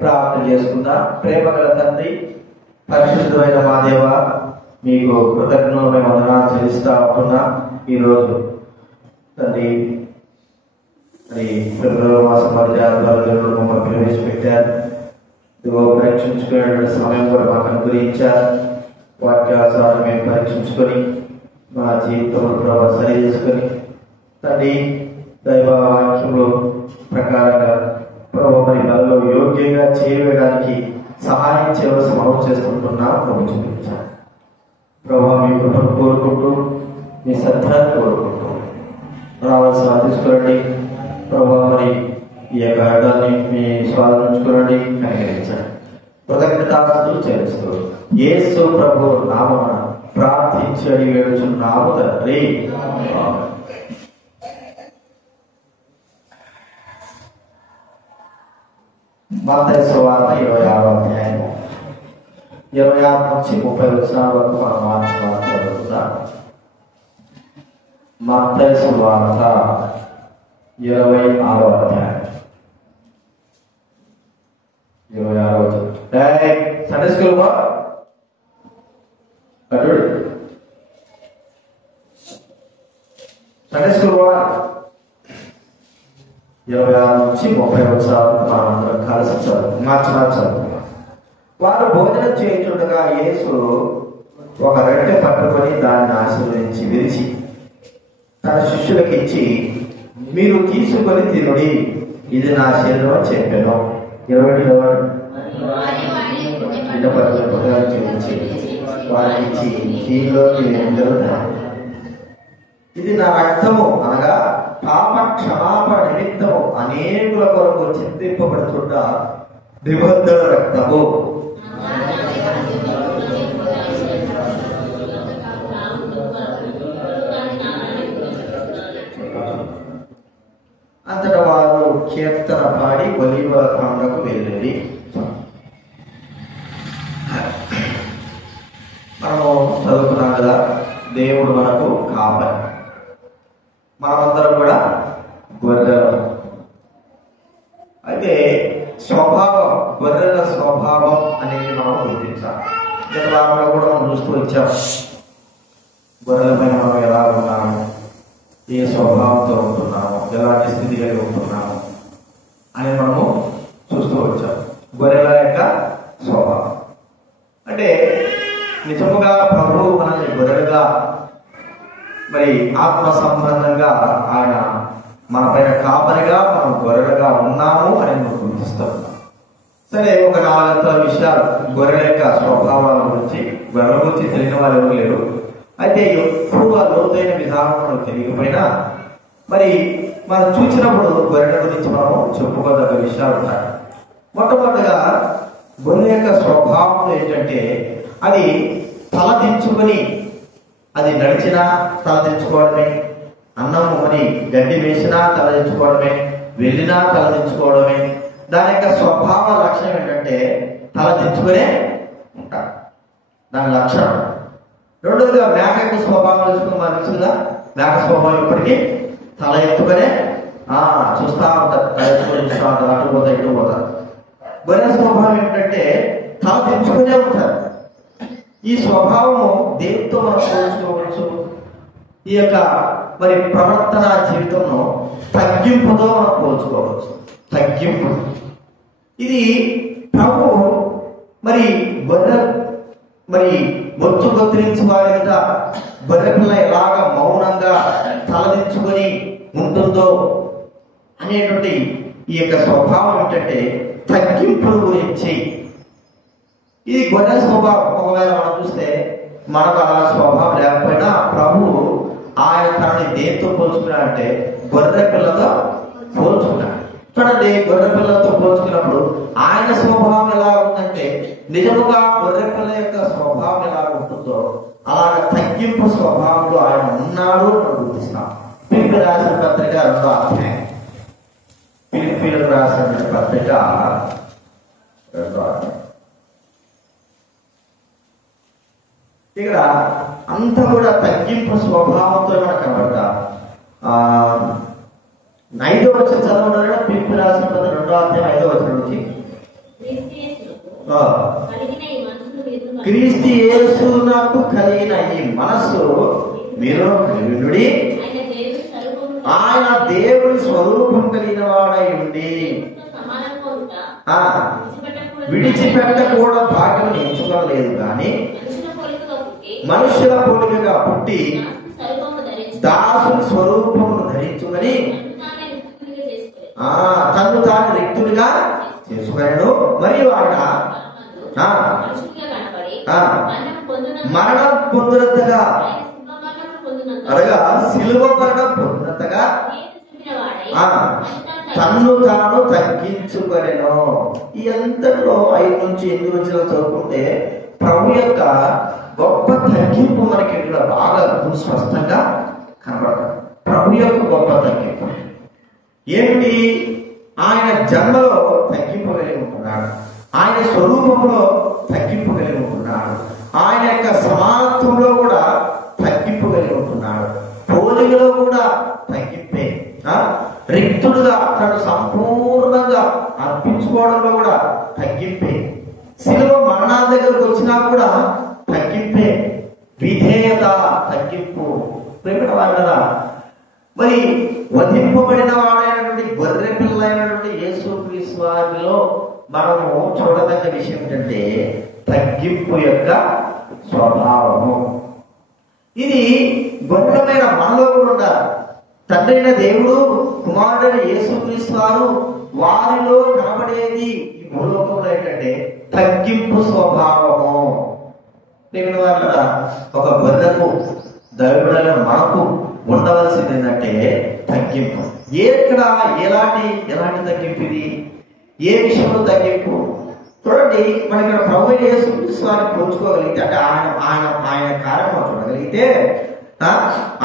ప్రార్థన చేసుకుందాం. ప్రేమగల తండ్రి, పరిశుద్ధమైన మా దేవ, మీకు కృతజ్ఞతమైన వందనాలు చెల్లిస్తా ఉంటున్నా. ఈరోజు తండ్రి మరి ఫిబ్రవరి మాసం మధ్యాహ్నం మమ్మల్ని ప్రవేశపెట్టారు. ఇదిగో పరీక్షించుకునే సమయం కూడా మాకు అనుగ్రహించారు. వాక్యాసాలను మేము పరీక్షించుకొని మా జీవితంలో ప్రభావ సరి చేసుకొని తండ్రి దైవ వాక్యంలో ప్రకారంగా ప్రభావ మరి బలలో యోగ్యంగా చేయడానికి సహాయం చేయవలసిన మనం చేస్తుంటున్నా ప్రభు చూపించారు. ప్రభావ మీ కృపను కోరుకుంటూ మీ సత్యాన్ని కోరుకుంటూ రావాల్సిన తీసుకురండి. ప్రభావ మరి ఈ యొక్క అడ్డాన్ని మీ స్వాధీనించుకురండి, కనికరించండి. కృతజ్ఞతాస్తుతులు చెల్లిస్తూ యేసు ప్రభు నామమున ప్రార్థించి అడిగి వేడుచున్నాము తండ్రి. మత్తయి సువార్త 26వ అధ్యాయం 26 నుంచి 30 వచనాల వరకు మనం మాట్లాడుకుందాం. మత్తయి సువార్త 26వ అధ్యాయం 26వ వచనం. సండే స్కూల్ సండే స్కూల్ 26 నుంచి 30 వచనాలకు మనం అందరం కలిసి చదువు. వారు భోజనం చేయుచుండగా యేసు ఒక రొట్టె పట్టుకొని దాన్ని ఆశీర్వదించి విరిచి తన శిష్యులకు ఇచ్చి, మీరు తీసుకొని తినుడి, ఇది నా శరీరం అని చెప్పాను. 20 వారికి ఇచ్చి, దీనిలో ఇది నా రక్తము, అనగా పాప క్షమాపణ నిమిత్తము అనేకుల కొరకు చింతింపబడుతున్న నిబంధన రక్తము. అంతటా వారు కీర్తన పాడి ఒలీవల కొండకు వెళ్ళేది. మనము చదువుకున్నాం కదా, దేవుడు మనకు కాపరి, మనమందరం కూడా గొర్రెలు. అయితే స్వభావం, గొర్రెల స్వభావం అనేది మనం గుర్తించాలి. గత వారంలో కూడా మనం చూస్తూ వచ్చాం, గొర్రెల పైన మనం ఎలా ఉన్నాము, ఏ స్వభావంతో ఉంటున్నాము, ఎలాంటి స్థితి కలిగి ఉంటున్నాము అని మనము చూస్తూ వచ్చాం. గొర్రెల యొక్క స్వభావం అంటే నిజముగా ప్రభువు మనల్ని గొర్రెలుగా మరి ఆత్మ సంబంధంగా ఆయన మన పైన కాపరిగా మనం గొర్రెలుగా ఉన్నాము అని మనం గుర్తిస్తాం. సరే, ఒక 4 విషయాలు గొర్రెల యొక్క స్వభావాల గురించి, గొర్రెల గురించి తెలియని వాళ్ళు ఎవరు లేరు. అయితే ఎక్కువ లోతైన విధానం మనకు తెలియకపోయినా మరి మనం చూసినప్పుడు గొర్రెల గురించి మనము చెప్పుకోదగ్గ విషయాలు ఉంటాయి. మొట్టమొదటిగా గొర్రె యొక్క స్వభావం ఏంటంటే, అది తలదించుకొని, అది నడిచినా తలదించుకోవడమే, అన్నం మరి గడ్డి వేసినా తలదించుకోవడమే, వెళ్ళినా తలదించుకోవడమే. దాని యొక్క స్వభావ లక్షణం ఏంటంటే తలదించుకునే ఉంటారు, దాని లక్షణం. రెండోదిగా మేక యొక్క స్వభావం తెలుసుకుని మనకు తెలుసుదా, మేక స్వభావం ఇప్పటికీ తల ఎత్తుకునే చూస్తా ఉంటారు, తల ఎత్తుకొని చూస్తూ ఉంటారు, అటు పోతా ఇటు పోతారు. గొర్రె స్వభావం ఏంటంటే తల దించుకునే ఉంటారు. ఈ స్వభావము దేవుడితో మనం పోల్చుకోవచ్చు. ఈ యొక్క మరి ప్రవర్తన జీవితంలో తగ్గింపుతో మనం పోల్చుకోవచ్చు. తగ్గింపు ఇది ప్రభు మరి గొర్రె మరి బొచ్చు గొత్తిరించి వారి గొర్రె పిల్ల ఎలాగ మౌనంగా తలదించుకొని ఉంటుందో అనేటువంటి ఈ యొక్క స్వభావం ఏంటంటే తగ్గింపుల గురించి. ఇది గొర్రె స్వభావం. ఒకవేళ మనం చూస్తే మనకు ఆ స్వభావం లేకపోయినా ప్రభు ఆయన తనని దేంతో పోల్చుకున్నాడంటే గొర్రె పిల్లతో పోల్చుకున్నాడు. చూడండి, గొర్రె పిల్లలతో పోల్చుకున్నప్పుడు ఆయన స్వభావం ఎలా ఉందంటే నిజముగా గొర్రె పిల్ల యొక్క స్వభావం ఎలా ఉంటుందో అలాగ తగ్గింపు స్వభావంలో ఆయన ఉన్నాడు అని గుర్తిస్తాం. పిలిపి రాసిన పత్రిక 2వ అధ్యాయం, పిలిపిలకు రాసిన పత్రిక 2వ అధ్యాయం. ఇక్కడ అంతా కూడా తగ్గింపు స్వభావంతో మనకు కనబడతా. 5వ వచనం చదవడం, పిలిపి రాసిన 2వ అధ్యాయం 5వ వచనం నుంచి. క్రీస్తు యేసునకు కలిగిన ఈ మనస్సు మీరు కలిగి ఆయన దేవుని స్వరూపం కలిగిన వాడై ఉండి విడిచిపెట్ట కూడా భాగ్యం ఎంచుకోలేదు కానీ మనుషుల పోలికగా పుట్టి దాసుని స్వరూపమును ధరించుకొని తను తాను రిక్తునిగా చేసుకున్నాడు. మరియు ఆయన మరణం పొందినంతగా అనగా సిలువ మరణం పొందినంతగా తన్ను తాను తగ్గించుకొనెను. ఈ అంతట్లో 5 నుంచి 8 వచనాలు చదువుకుంటే ప్రభు యొక్క గొప్ప తగ్గింపు మనకి ఇక్కడ బాగా స్పష్టంగా కనబడతాడు. ప్రభు యొక్క గొప్ప తగ్గింపు ఏమిటి? ఆయన జన్మలో తగ్గింపు కలిగి ఉంటున్నాడు, ఆయన స్వరూపంలో తగ్గింపు కలిగి ఉంటున్నాడు, ఆయన యొక్క సమానత్వంలో కూడా తగ్గింపు కలిగి ఉంటున్నాడు, పోలికలో కూడా తగ్గింపే, రిక్తుడుగా తను సంపూర్ణంగా అర్పించుకోవడంలో కూడా తగ్గింపే, శిలువ మరణాల దగ్గరకు వచ్చినా కూడా తగ్గింపే, విధేయత తగ్గింపు. కదా మరి వధింపబడిన వాడైనటువంటి గొర్రె పిల్ల అయినటువంటి యేసుక్రీస్తు వారిలో మనము చూడదగ్గ విషయం ఏంటంటే తగ్గింపు యొక్క స్వభావము. ఇది గొప్పమైన మనలో కూడా ఉండాలి. తండ్రి అయిన దేవుడు కుమారుడైన యేసుక్రీస్తు వారు వారిలో కనబడేది ఈ భూలోకంలో ఏంటంటే తగ్గింపు స్వభావము. దేవుని వల్ల ఒక గొర్రెకు దైవుడైన మనకు ఉండవలసింది ఏంటంటే తగ్గింపు. ఎలాంటి తగ్గింపు ఇది? ఏ విషయంలో తగ్గింపు? చూడండి, మన ఇక్కడ ప్రభు యేసుక్రీస్తు వారిని పోల్చుకోగలిగితే అంటే ఆయన కార్యక్రమం చూడగలిగితే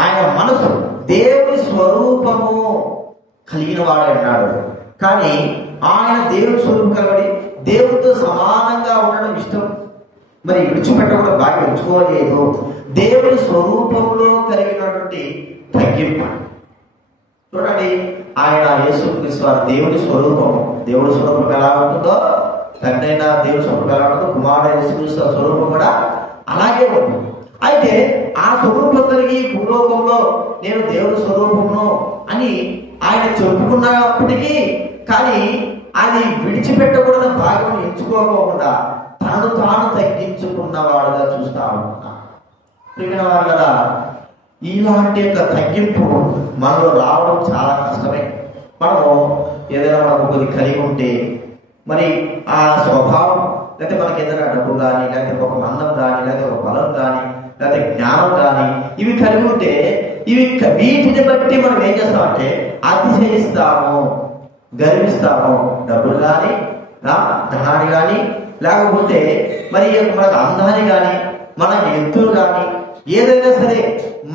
ఆయన మనసు దేవుని స్వరూపము కలిగిన వాడు అన్నాడు. కానీ ఆయన దేవుని స్వరూపం కలబడి దేవుడితో సమానంగా ఉండడం ఇష్టం, మరి విడిచిపెట్టకుండా బాగా ఉంచుకోలేదు. దేవుని స్వరూపంలో కలిగినటువంటి తగ్గింపు చూడండి. ఆయన యేసుక్రీస్తు వారు దేవుని స్వరూపం, దేవుడి స్వరూపం ఎలా ఉంటుందో తండ్రి అయిన దేవుని స్వరూపం ఎలా ఉంటుందో కుమారుడు యేసుక్రీస్తు స్వరూపం కూడా అలాగే ఉంటుంది. అయితే ఆ స్వరూపం కలిగి భూలోకంలో నేను దేవుని స్వరూపమును అని ఆయన చెప్పుకున్నప్పటికీ కానీ అది విడిచిపెట్టకూడని భాగ్యం ఎంచుకోకుండా తనను తాను తగ్గించుకున్నవాడుగా చూస్తా ఉంటున్నా. ప్రియమైన వాళ్ళ ఇలాంటి యొక్క తగ్గింపు మనలో రావడం చాలా కష్టమే. మనము ఏదైనా మనకు కొద్ది కలిగి ఉంటే మరి ఆ స్వభావం లేకపోతే మనకి ఏదైనా డబ్బు కానీ లేకపోతే ఒక అందం కానీ లేకపోతే ఒక బలం కానీ లేకపోతే జ్ఞానం కానీ ఇవి కలిగి ఉంటే వీటిని బట్టి మనం ఏం చేస్తామంటే అతిశయిస్తాము, గర్విస్తాము. డబ్బులు కానీ ధనాన్ని కానీ లేకపోతే మరి మనకు అందాన్ని కానీ మన ఎత్తులు కానీ ఏదైనా సరే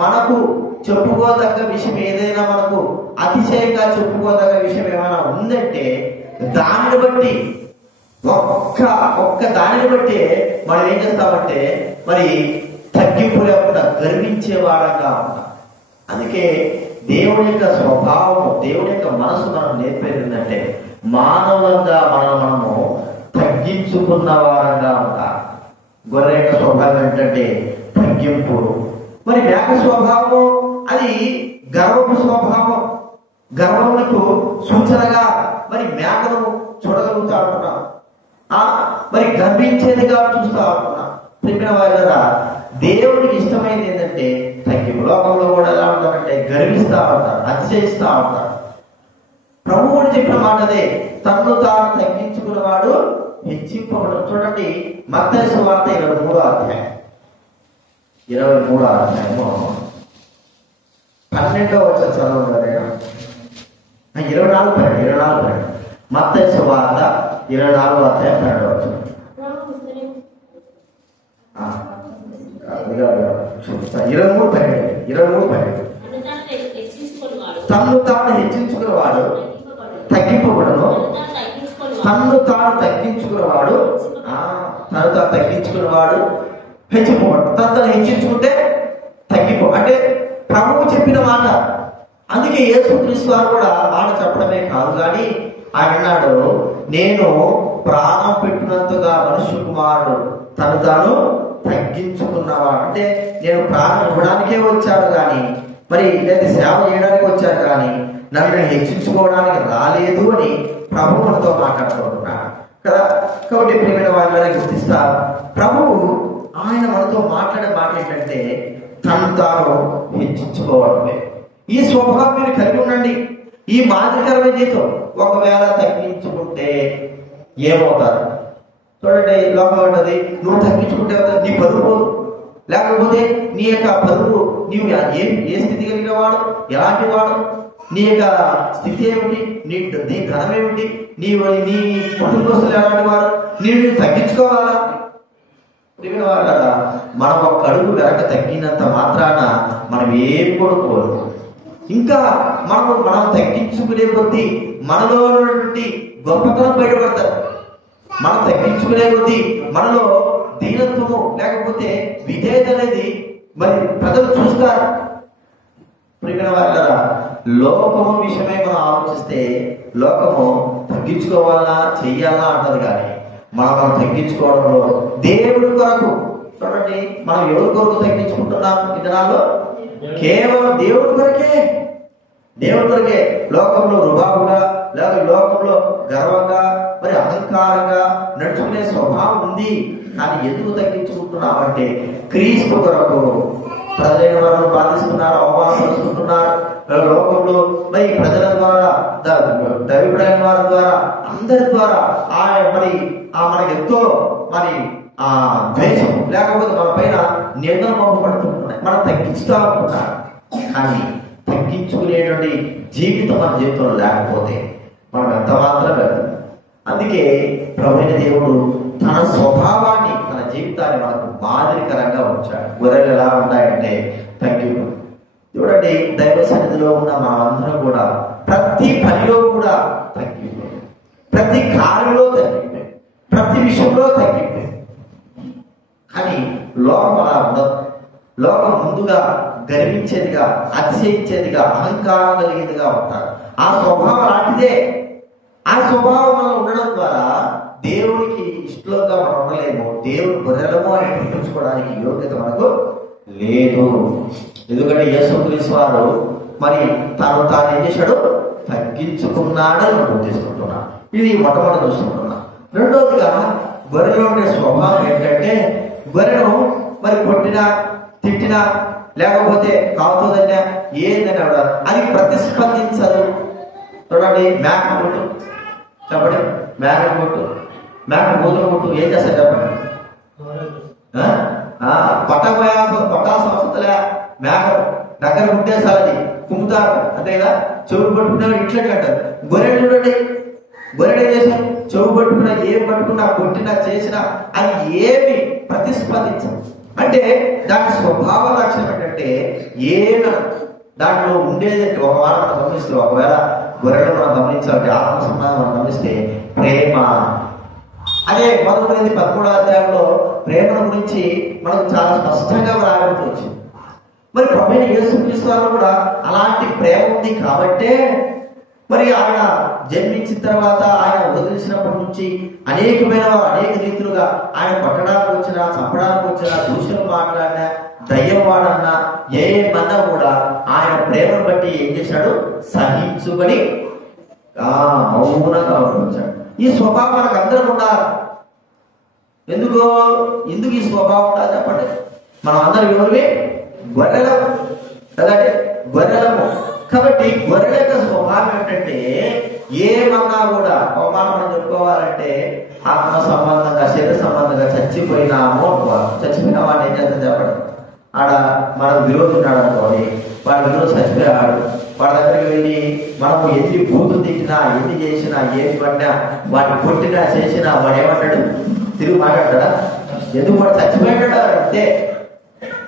మనకు చెప్పుకోదగ్గ విషయం ఏదైనా మనకు అతిశయంగా చెప్పుకోదగ్గ విషయం ఏమైనా ఉందంటే దానిని బట్టి ఒక్క దానిని బట్టి మనం ఏం చేస్తామంటే మరి తగ్గింపు లేకుండా గర్వించేవాడంగా ఉంటాం. అందుకే దేవుని యొక్క స్వభావం, దేవుని యొక్క మనసు మనం నేర్పేది ఏంటంటే మానవులంగా మనము తగ్గించుకున్న వారంగా ఉంటాం. గొర్రె యొక్క స్వభావం ఏంటంటే తగ్గింపు. మరి మేక స్వభావం అది గర్వపు స్వభావం. గర్వములకు సూచనగా మరి మేకను చూడగలుగుతా ఉంటున్నాం. మరి గర్వించేదిగా చూస్తా ఉంటున్నాం. చెప్పిన వారి కదా దేవుడికి ఇష్టమైనది ఏంటంటే తగ్గింపు. లోకంలో కూడా ఎలా ఉంటారంటే గర్విస్తా ఉంటారు, అతిశయిస్తా ఉంటారు. ప్రభువుడు చెప్పిన మాటదే తన్ను తాను తగ్గించుకున్నవాడు హెచ్చింపబడు. చూడండి మత్తయి సువార్త 23వ అధ్యాయం 12వ వచనం చదవండి. 24 మత్తయి సువార్త 24వ అధ్యాయం 12వ వచనం. 23:12 తన్ను తాను హెచ్చించుకున్నవాడు తగ్గింపబడును, తన్ను తాను తగ్గించుకున్నవాడు హెచ్చింపబడు. తను హెచ్చించుకుంటే తగ్గిపో అంటే ప్రభువు చెప్పిన మాట. అందుకే యేసుక్రీస్తు వారు కూడా మాట చెప్పడమే కాదు కానీ ఆయన అన్నాడు, నేను ప్రాణం పెట్టినంతగా మనుష్య కుమారుడు తను తాను తగ్గించుకున్నవాడు. అంటే నేను ప్రాణం ఇవ్వడానికే వచ్చాడు కానీ, మరి లేదా సేవ చేయడానికి వచ్చాడు కానీ నన్ను నేను హెచ్చించుకోవడానికి రాలేదు అని ప్రభు మనతో మాట్లాడుకుంటున్నాడు కదా. కాబట్టి ప్రియమైన వాళ్ళని గుర్తిస్తా, ప్రభువు ఆయన మనతో మాట్లాడే మాట ఏంటంటే తను తాను హెచ్చించుకోవడమే. ఈ స్వభావం మీరు కలిగి ఉండండి. ఈ మాదిరికరమైన జీవితం ఒకవేళ తగ్గించుకుంటే ఏమవుతారు చూడండి. లోకం ఉంటుంది, నువ్వు తగ్గించుకుంటే నీ పరువు, లేకపోతే నీ యొక్క పరువు, నీవు ఏ స్థితి కలిగిన వాడు, ఎలాంటి వాడు, నీ యొక్క స్థితి ఏమిటి, నీ ధనం ఏమిటి, నీ కుటుంబస్తులు ఎలాంటి వారు, నీవు తగ్గించుకోవాలా? కదా, మనం ఒక అడుగు వెనక తగ్గినంత మాత్రాన మనం ఏం కోరుకోరు. ఇంకా మనం తగ్గించుకునే కొద్దీ మనలో ఉన్నటువంటి గొప్పతనం బయటపడతారు. మనం తగ్గించుకునే కొద్దీ మనలో దీనత్వము లేకపోతే విధేయత అనేది మరి ప్రజలు చూస్తారు. ప్రియమైన వాళ్ళ లోకము విషయమే మనం ఆలోచిస్తే లోకము తగ్గించుకోవాలా చెయ్యాలా అంటది, కానీ మనం తగ్గించుకోవడంలో దేవుడి కొరకు చూడండి. మనం ఎవరి కొరకు తగ్గించుకుంటున్నాం ఈ దినాల్లో? కేవలం దేవుడి కొరకే. దేవుడి కొరకే. లోకంలో రుబాబుగా లేక లోకంలో గర్వంగా మరి అహంకారంగా నడుచుకునే స్వభావం ఉంది. కానీ ఎందుకు తగ్గించుకుంటున్నామంటే క్రీస్తు కొరకు. ప్రజలైన వారు బాధిస్తున్నారు, అవమానపరుచుకుంటున్నారు లోకంలో. మరి ప్రజల ద్వారా, దైవుడైన వారి ద్వారా, అందరి ద్వారా మనకి ఎంతో మరి ఆ ద్వేషం లేకపోతే మన పైన నిందలు మోపబడుతుంటున్నాయి. మనం తగ్గిస్తూ ఉంటున్నాం. కానీ తగ్గించుకునేటువంటి జీవితం మన జీవితంలో లేకపోతే మనం ఎంత మాత్రం వెళ్తాం. అందుకే ప్రభువైన దేవుడు తన స్వభావాన్ని, తన జీవితాన్ని మనకు మాదిరికరంగా ఉంచాడు. గొర్రెలు ఎలా ఉంటాయంటే తగ్గింపు. చూడండి, దైవ సన్నిధిలో ఉన్న మనమందరం కూడా ప్రతి పనిలో కూడా తగ్గింపు, ప్రతి కార్యంలో తగ్గింపు, ప్రతి విషయంలో తగ్గింపు. కానీ లోకం అలా ఉండదు. లోకం ముందుగా గర్వించేదిగా, అతిశయించేదిగా, అహంకారం కలిగేదిగా ఉంటారు. ఆ స్వభావం లాంటిదే. ఆ స్వభావం మనం ఉండడం ద్వారా దేవునికి ఇష్టంగా మనం ఉండలేము. దేవుడు గొర్రెలము అని గుర్తుంచుకోవడానికి యోగ్యత మనకు లేదు. ఎందుకంటే యేసుక్రీస్తు వారు మరి తాను ఏం చేశాడు? తగ్గించుకున్నాడని గుర్తిస్తుంటున్నాడు. ఇది మొట్టమొదటి చూస్తుంటున్నా. రెండవదిగా గొర్రెలో ఉండే స్వభావం ఏంటంటే, గొర్రెను మరి కొట్టినా తిట్టినా లేకపోతే కావుతుందన్నా ఏందని అది ప్రతిస్పందించదు. చూడండి, మేక కొట్టు చెప్పండి, మేక కొట్టు, మేక మూతులు కొట్టు, ఏం చేస్తారు చెప్పండి? కొట్టాల్సిన అవసరంలే. మేక దగ్గర గుట్టేసాలని కుమ్ముతారు, అంతేగా. చెవులు పట్టుకున్నా ఇట్లా అంటారు. గొర్రెలు చూడండి, గొర్రెలు ఏం చేశారు? చెవు పట్టుకున్నా, ఏం పట్టుకున్నా, కొట్టినా చేసినా అది ఏమి ప్రతిస్పందించదు. అంటే దాని స్వభావ లక్షణం ఏంటంటే ఏమైనా దాంట్లో ఉండేది ఒక వారం మనం గమనిస్తే, ఒకవేళ గొర్రెలు మనం గమనించాలంటే ఆత్మ సంబంధం మనం గమనిస్తే ప్రేమ. అదే 13వ అధ్యాయంలో ప్రేమను గురించి మనకు చాలా స్పష్టంగా రాయబడుతూ వచ్చింది. మరి ప్రభువైన యేసుక్రీస్తు వారిలో కూడా అలాంటి ప్రేమ ఉంది కాబట్టే మరి ఆయన జన్మించిన తర్వాత ఆయన వదిలిసినప్పటి నుంచి అనేకమైన వారు అనేక రీతులుగా ఆయన కొట్టడానికి వచ్చినా, చంపడానికి వచ్చినా, దూషణలు మాట్లాడినా, దయ్యం వాడన్నా, ఏమన్నా కూడా ఆయన ప్రేమను బట్టి ఏం చేశాడు? సహించుకొని మౌనంగా వచ్చాడు. ఈ స్వభావం మనకు అందరం ఉండాలి. ఎందుకు ఈ స్వభావం ఉండాలి చెప్పండి? మనం అందరం ఎవరివి? గొర్రెలము కదంటే, గొర్రెలము. కాబట్టి గొర్రెల యొక్క స్వభావం ఏంటంటే ఏమన్నా కూడా అవమానం మనం చెప్పుకోవాలంటే ఆత్మ సంబంధంగా, శరీర సంబంధంగా చచ్చిపోయినాము అనుకోవాలి. చచ్చిపోయిన వాడిని ఏం చేస్తాం చెప్పండి? ఆడ మన విరోధి ఉన్నాడు అనుకోండి, వాడి విరోధి చచ్చిపోయాడు. వాడి దగ్గరికి వెళ్ళి మనము ఎన్ని బూతులు తిట్టినా, ఎన్ని చేసినా, ఏది పడినా, వాడిని కొట్టినా చేసినా వాడు ఏమంటాడు? తిరిగి మాట్లాడతాడా? ఎందుకు వాడు చచ్చిపోయాడు అంటే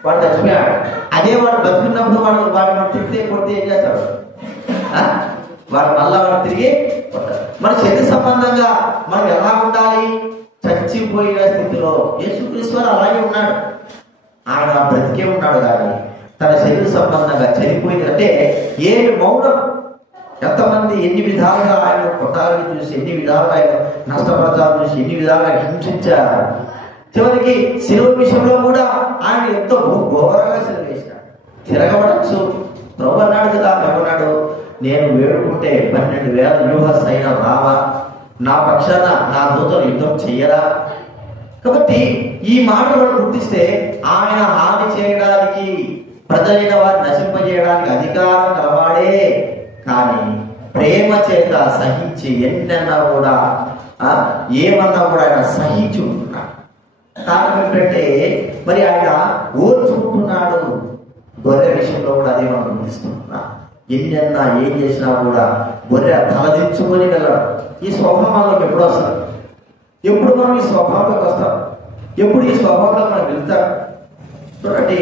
వాడు చచ్చిపోయాడు. అదే వాడు బతుకున్నప్పుడు వాడిని తిరిగి కొడితే ఏం చేస్తాడు? వాడు మళ్ళా వాడు తిరిగి కొట్టాడు. మన శరీర సంబంధంగా మనం ఎలా ఉండాలి? చచ్చిపోయిన స్థితిలో. యేసుక్రీస్తు వారు అలాగే ఉన్నాడు. ఆయన బ్రతికే ఉన్నాడు, కానీ తన శరీర సంబంధంగా చనిపోయింది. అంటే ఏమి మౌనం, ఎంతమంది ఎన్ని విధాలుగా ఆయన కొట్టాలని చూసి, ఎన్ని విధాలుగా ఆయన నష్టపరచాలని చూసి, ఎన్ని విధాలుగా హింసించారు. చివరికి శిలువ విషయంలో కూడా ఆయన ఎంతో ఘోరంగా శిలువ వేశాడు. తిరగబడచ్చు ప్రభు అన్నాడు కదా, ఏమన్నాడు, నేను వేడుకుంటే 12,000 వ్యూహ సైన్యం రావా, నా పక్షాన నా దూతలు యుద్ధం చెయ్యరా? కాబట్టి ఈ మాట మనం గుర్తిస్తే ఆయన హాని చేయడానికి, ప్రజలైన వారిని నశింపజేయడానికి అధికారం కలవాడే, కానీ ప్రేమ చేత సహించి ఎన్నన్నా కూడా ఏమన్నా కూడా ఆయన సహించి ఉంటున్నాడు. కారణం ఏంటంటే మరి ఆయన ఓర్చుకుంటున్నాడు. గొర్రె విషయంలో కూడా అదే మనం గుర్తిస్తున్నా. ఎన్నన్నా ఏం చేసినా కూడా గొర్రె తలదించుకొని వెళ్ళడం. ఈ స్వభావంలోకి ఎప్పుడు వస్తాం? ఎప్పుడు మనం ఈ స్వభావంలోకి వస్తాం? ఎప్పుడు ఈ స్వభావంలో మనం వెళ్తాం? చూడండి,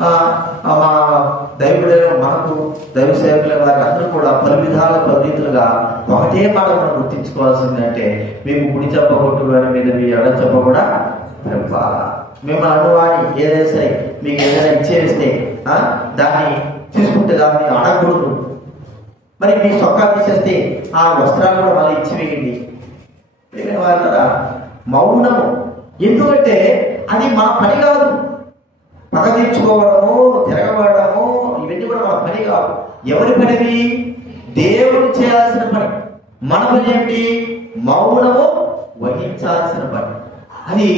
మా దైవుడైన మనకు, దైవ సేవకుల వారి అందరూ కూడా పలు విధాల పద్ధతులుగా ఒకటే మాట మనం గుర్తించుకోవాల్సిందంటే, మీకు కుడి చెప్ప కొట్టు వాడి మీద మీ ఎడ చెప్ప కూడా పెంపాలా. మిమ్మల్ని అనువాడి ఏదైనా సరే మీకు ఏదైనా ఇచ్చేస్తే దాన్ని తీసుకుంటే దాన్ని అడగకూడదు. మరి మీ సొక్కా తీసేస్తే ఆ వస్త్రాలు కూడా మళ్ళీ ఇచ్చివేయండి. వాళ్ళ మౌనము. ఎందుకంటే అది మన పని కాదు. పగ తీర్చుకోవడము, తిరగబడము, ఇవన్నీ కూడా మన పని కాదు. ఎవరి పనివి? దేవుడు చేయాల్సిన పని. మన పని ఏంటి? మౌనము వహించాల్సిన పని. అది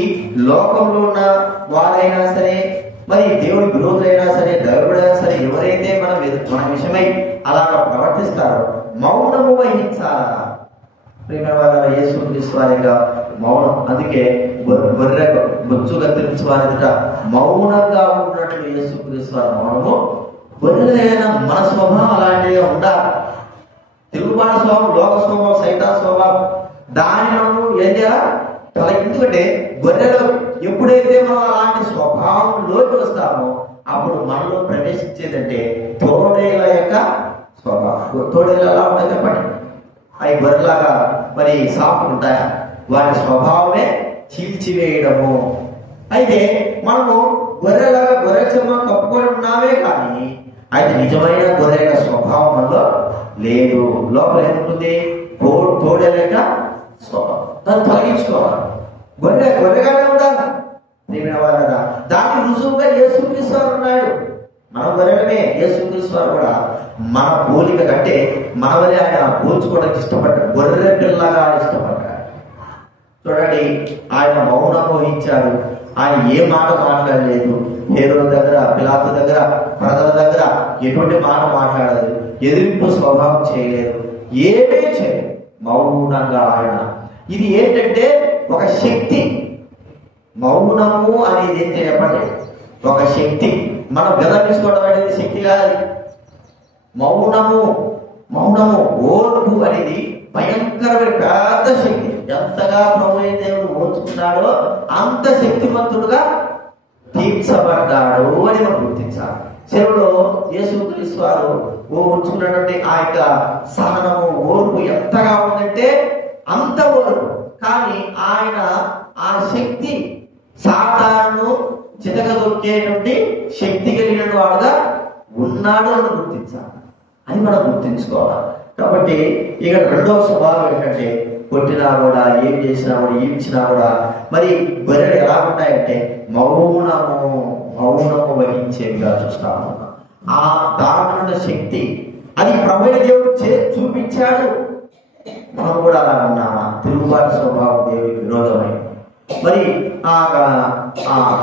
లోకంలో ఉన్న వారైనా సరే, మరి దేవుడి విరోధులైనా సరే, దైవుడైనా సరే, ఎవరైతే మన విషయమై అలాగా ప్రవర్తిస్తారో మౌనము వహించాలా. యేసుక్రీస్తు వారిగా మౌనం. అందుకే గొర్రె బొచ్చు కత్తిరించి వారి మౌనంగా ఉన్నట్లు యేసుక్రీస్తు వారి మౌనము. గొర్రెలైన మన స్వభావం అలాంటిగా ఉండాలి. తిరుగుబాటు స్వభావం, లోక స్వభావం, సైతా స్వభావం, దానిలో ఏం చేయాలి? ఎందుకంటే గొర్రెలో ఎప్పుడైతే మనం అలాంటి స్వభావంలోకి వస్తామో అప్పుడు మనలో ప్రవేశించేదంటే తోడేల యొక్క స్వభావం. తోడేలు ఎలా ఉంటాయి చెప్పండి? అవి గొర్రెలాగా మరి సాఫ్ట్ ఉంటాయా? వాటి స్వభావమే చీల్చివేయడము. అయితే మనము గొర్రెలాగా గొర్రె చర్మం కప్పుకొని ఉన్నామే కానీ అయితే నిజమైన గొర్రె యొక్క స్వభావం మనలో లేదు. లోపల ఏముంటుంది? తోడేల యొక్క స్వభావం. దాన్ని తొలగించుకోవాలి. గొర్రెగానే ఉండాలి. దానికి రుజువుగా యేసుక్రీస్తు వారు ఉన్నాడు. మన గొర్రెలమే. యేసుక్రీస్తు వారు కూడా మన పోలిక కంటే మన వరే ఆయన పోల్చుకోవడానికి ఇష్టపడ్డాడు. గొర్రె పిల్లగా ఇష్టపడ్డాడు. చూడండి, ఆయన మౌనం వహించాడు. ఆయన ఏ మాట మాట్లాడలేదు. హేరోదు దగ్గర, పిలాతు దగ్గర, ప్రజల దగ్గర ఎటువంటి మాట మాట్లాడలేదు. ఎదిరింపు స్వభావం చేయలేదు. ఏమీ చేయలేదు. మౌనంగా ఆయన. ఇది ఏంటంటే ఒక శక్తి. మౌనము అనేది ఏంటి చెప్పండి? ఒక శక్తి. మనం విరమించుకోవడం అనేది శక్తి కాదు. మౌనము ఓర్పు అనేది భయంకరమైన పెద్ద శక్తి. ఎంతగా ప్రభు దేవుడు ఓర్చుకున్నాడో అంత శక్తివంతుడుగా తీర్చబడ్డాడు అని మనం గుర్తించాలి. చెరువులో యేసుక్రీస్తు వారు ఓర్చుకున్నటువంటి ఆ యొక్క సహనము, ఓర్పు ఎంతగా ఉందంటే అంత ఓర్పు. కానీ ఆయన ఆ శక్తి సాతాను చితకదొక్కేటువంటి శక్తి కలిగిన వాడుగా ఉన్నాడు అని గుర్తించాలి. అది మనం గుర్తించుకోవాలి. కాబట్టి ఇక్కడ రెండవ స్వభావం ఏంటంటే, కొట్టినా కూడా, ఏం చేసినా కూడా, ఈడ్చినా కూడా మరి గొర్రెలు ఎలా ఉంటాయంటే మౌనము వహించేవిగా చూస్తాము. ఆ దాంట్లో శక్తి అది ప్రభువైన దేవుడు చూపించాడు. మనం కూడా అలా ఉన్నామా? తిరుగుబాటు స్వభావం దేవుడికి విరోధమైంది. మరి ఆ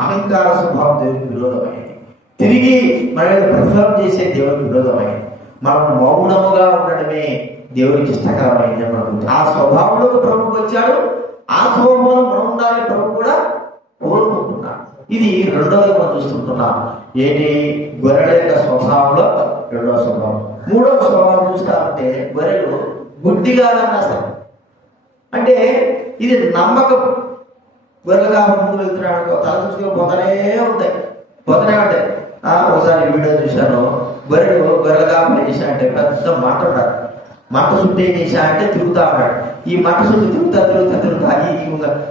అహంకార స్వభావం దేవుడికి విరోధమైంది. తిరిగి మన ప్రతిఫలం చేసే దేవుడికి విరోధమైంది. మనం మౌనముగా ఉండడమే దేవుడికి ఇష్టకరమైంది. మనకు ఆ స్వభావంలో ప్రభుకు వచ్చాడు. ఆ స్వభావంలో మనం ఉండాలి ప్రభు కూడా కోరుకుంటున్నాడు. ఇది రెండోది మనం చూస్తుంటున్నాం. ఏంటి? గొర్రెల యొక్క స్వభావంలో రెండవ స్వభావం. మూడవ స్వభావం చూస్తా ఉంటే గొర్రెలు గుడ్డిగా నమ్మారు. అంటే ఇది నమ్మకం. గొర్రెలుగా ముందు వెళ్తున్నాడు, తల చూసుకొని పోతనే ఉంటాయి. ఒకసారి వీడియో చూశాను. గొర్రెలుగా చేశా అంటే పెద్ద మంట ఉన్నాడు. మంట చుట్టూ ఏం చేశా అంటే తిరుగుతా ఉన్నాడు. ఈ మంట చుట్టూ తిరుగుతా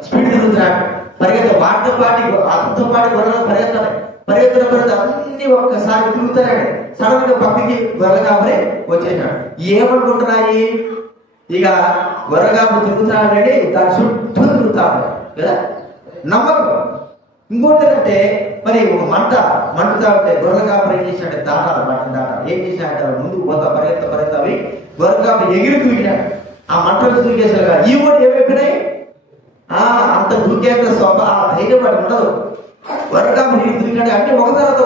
స్పీడ్ తిరుగుతున్నాడు. పరిగెత్త వాటితో పాటు అతనితో పాటు గొర్రెలు పరిగెత్తాలి. పరిగెత్తున అన్ని ఒక్కసారి తిరుగుతారండి. సడన్ గా పక్కకి గొర్రెల కాపరి వచ్చేసాడు. ఏమనుకుంటున్నాయి? ఇక గొర్రెల కాపరి తిరుగుతున్నాడండి, దాని చుట్టూ తిరుగుతాడు కదా, నమ్మకం. ఇంకోటి ఏంటంటే మరి ఒక మండుతా ఉంటే గొర్రెల కాపరి ఏం చేశాడు? దాటాలి, మంటను దాటాలి. ఏం చేశాడంటే ముందుకు పోతా పరిగెత్త అవి గొర్రెల కాపరి ఎగిరి దూకినాడు. ఆ మంటలు దూకేసాడు కదా, ఈ కూడా ఏమైపోయినాయి? అంత దూకేట ఆ ధైర్యం వాడు ఉండదు. వరగా దూకినాడు అంటే ఒక తర్వాత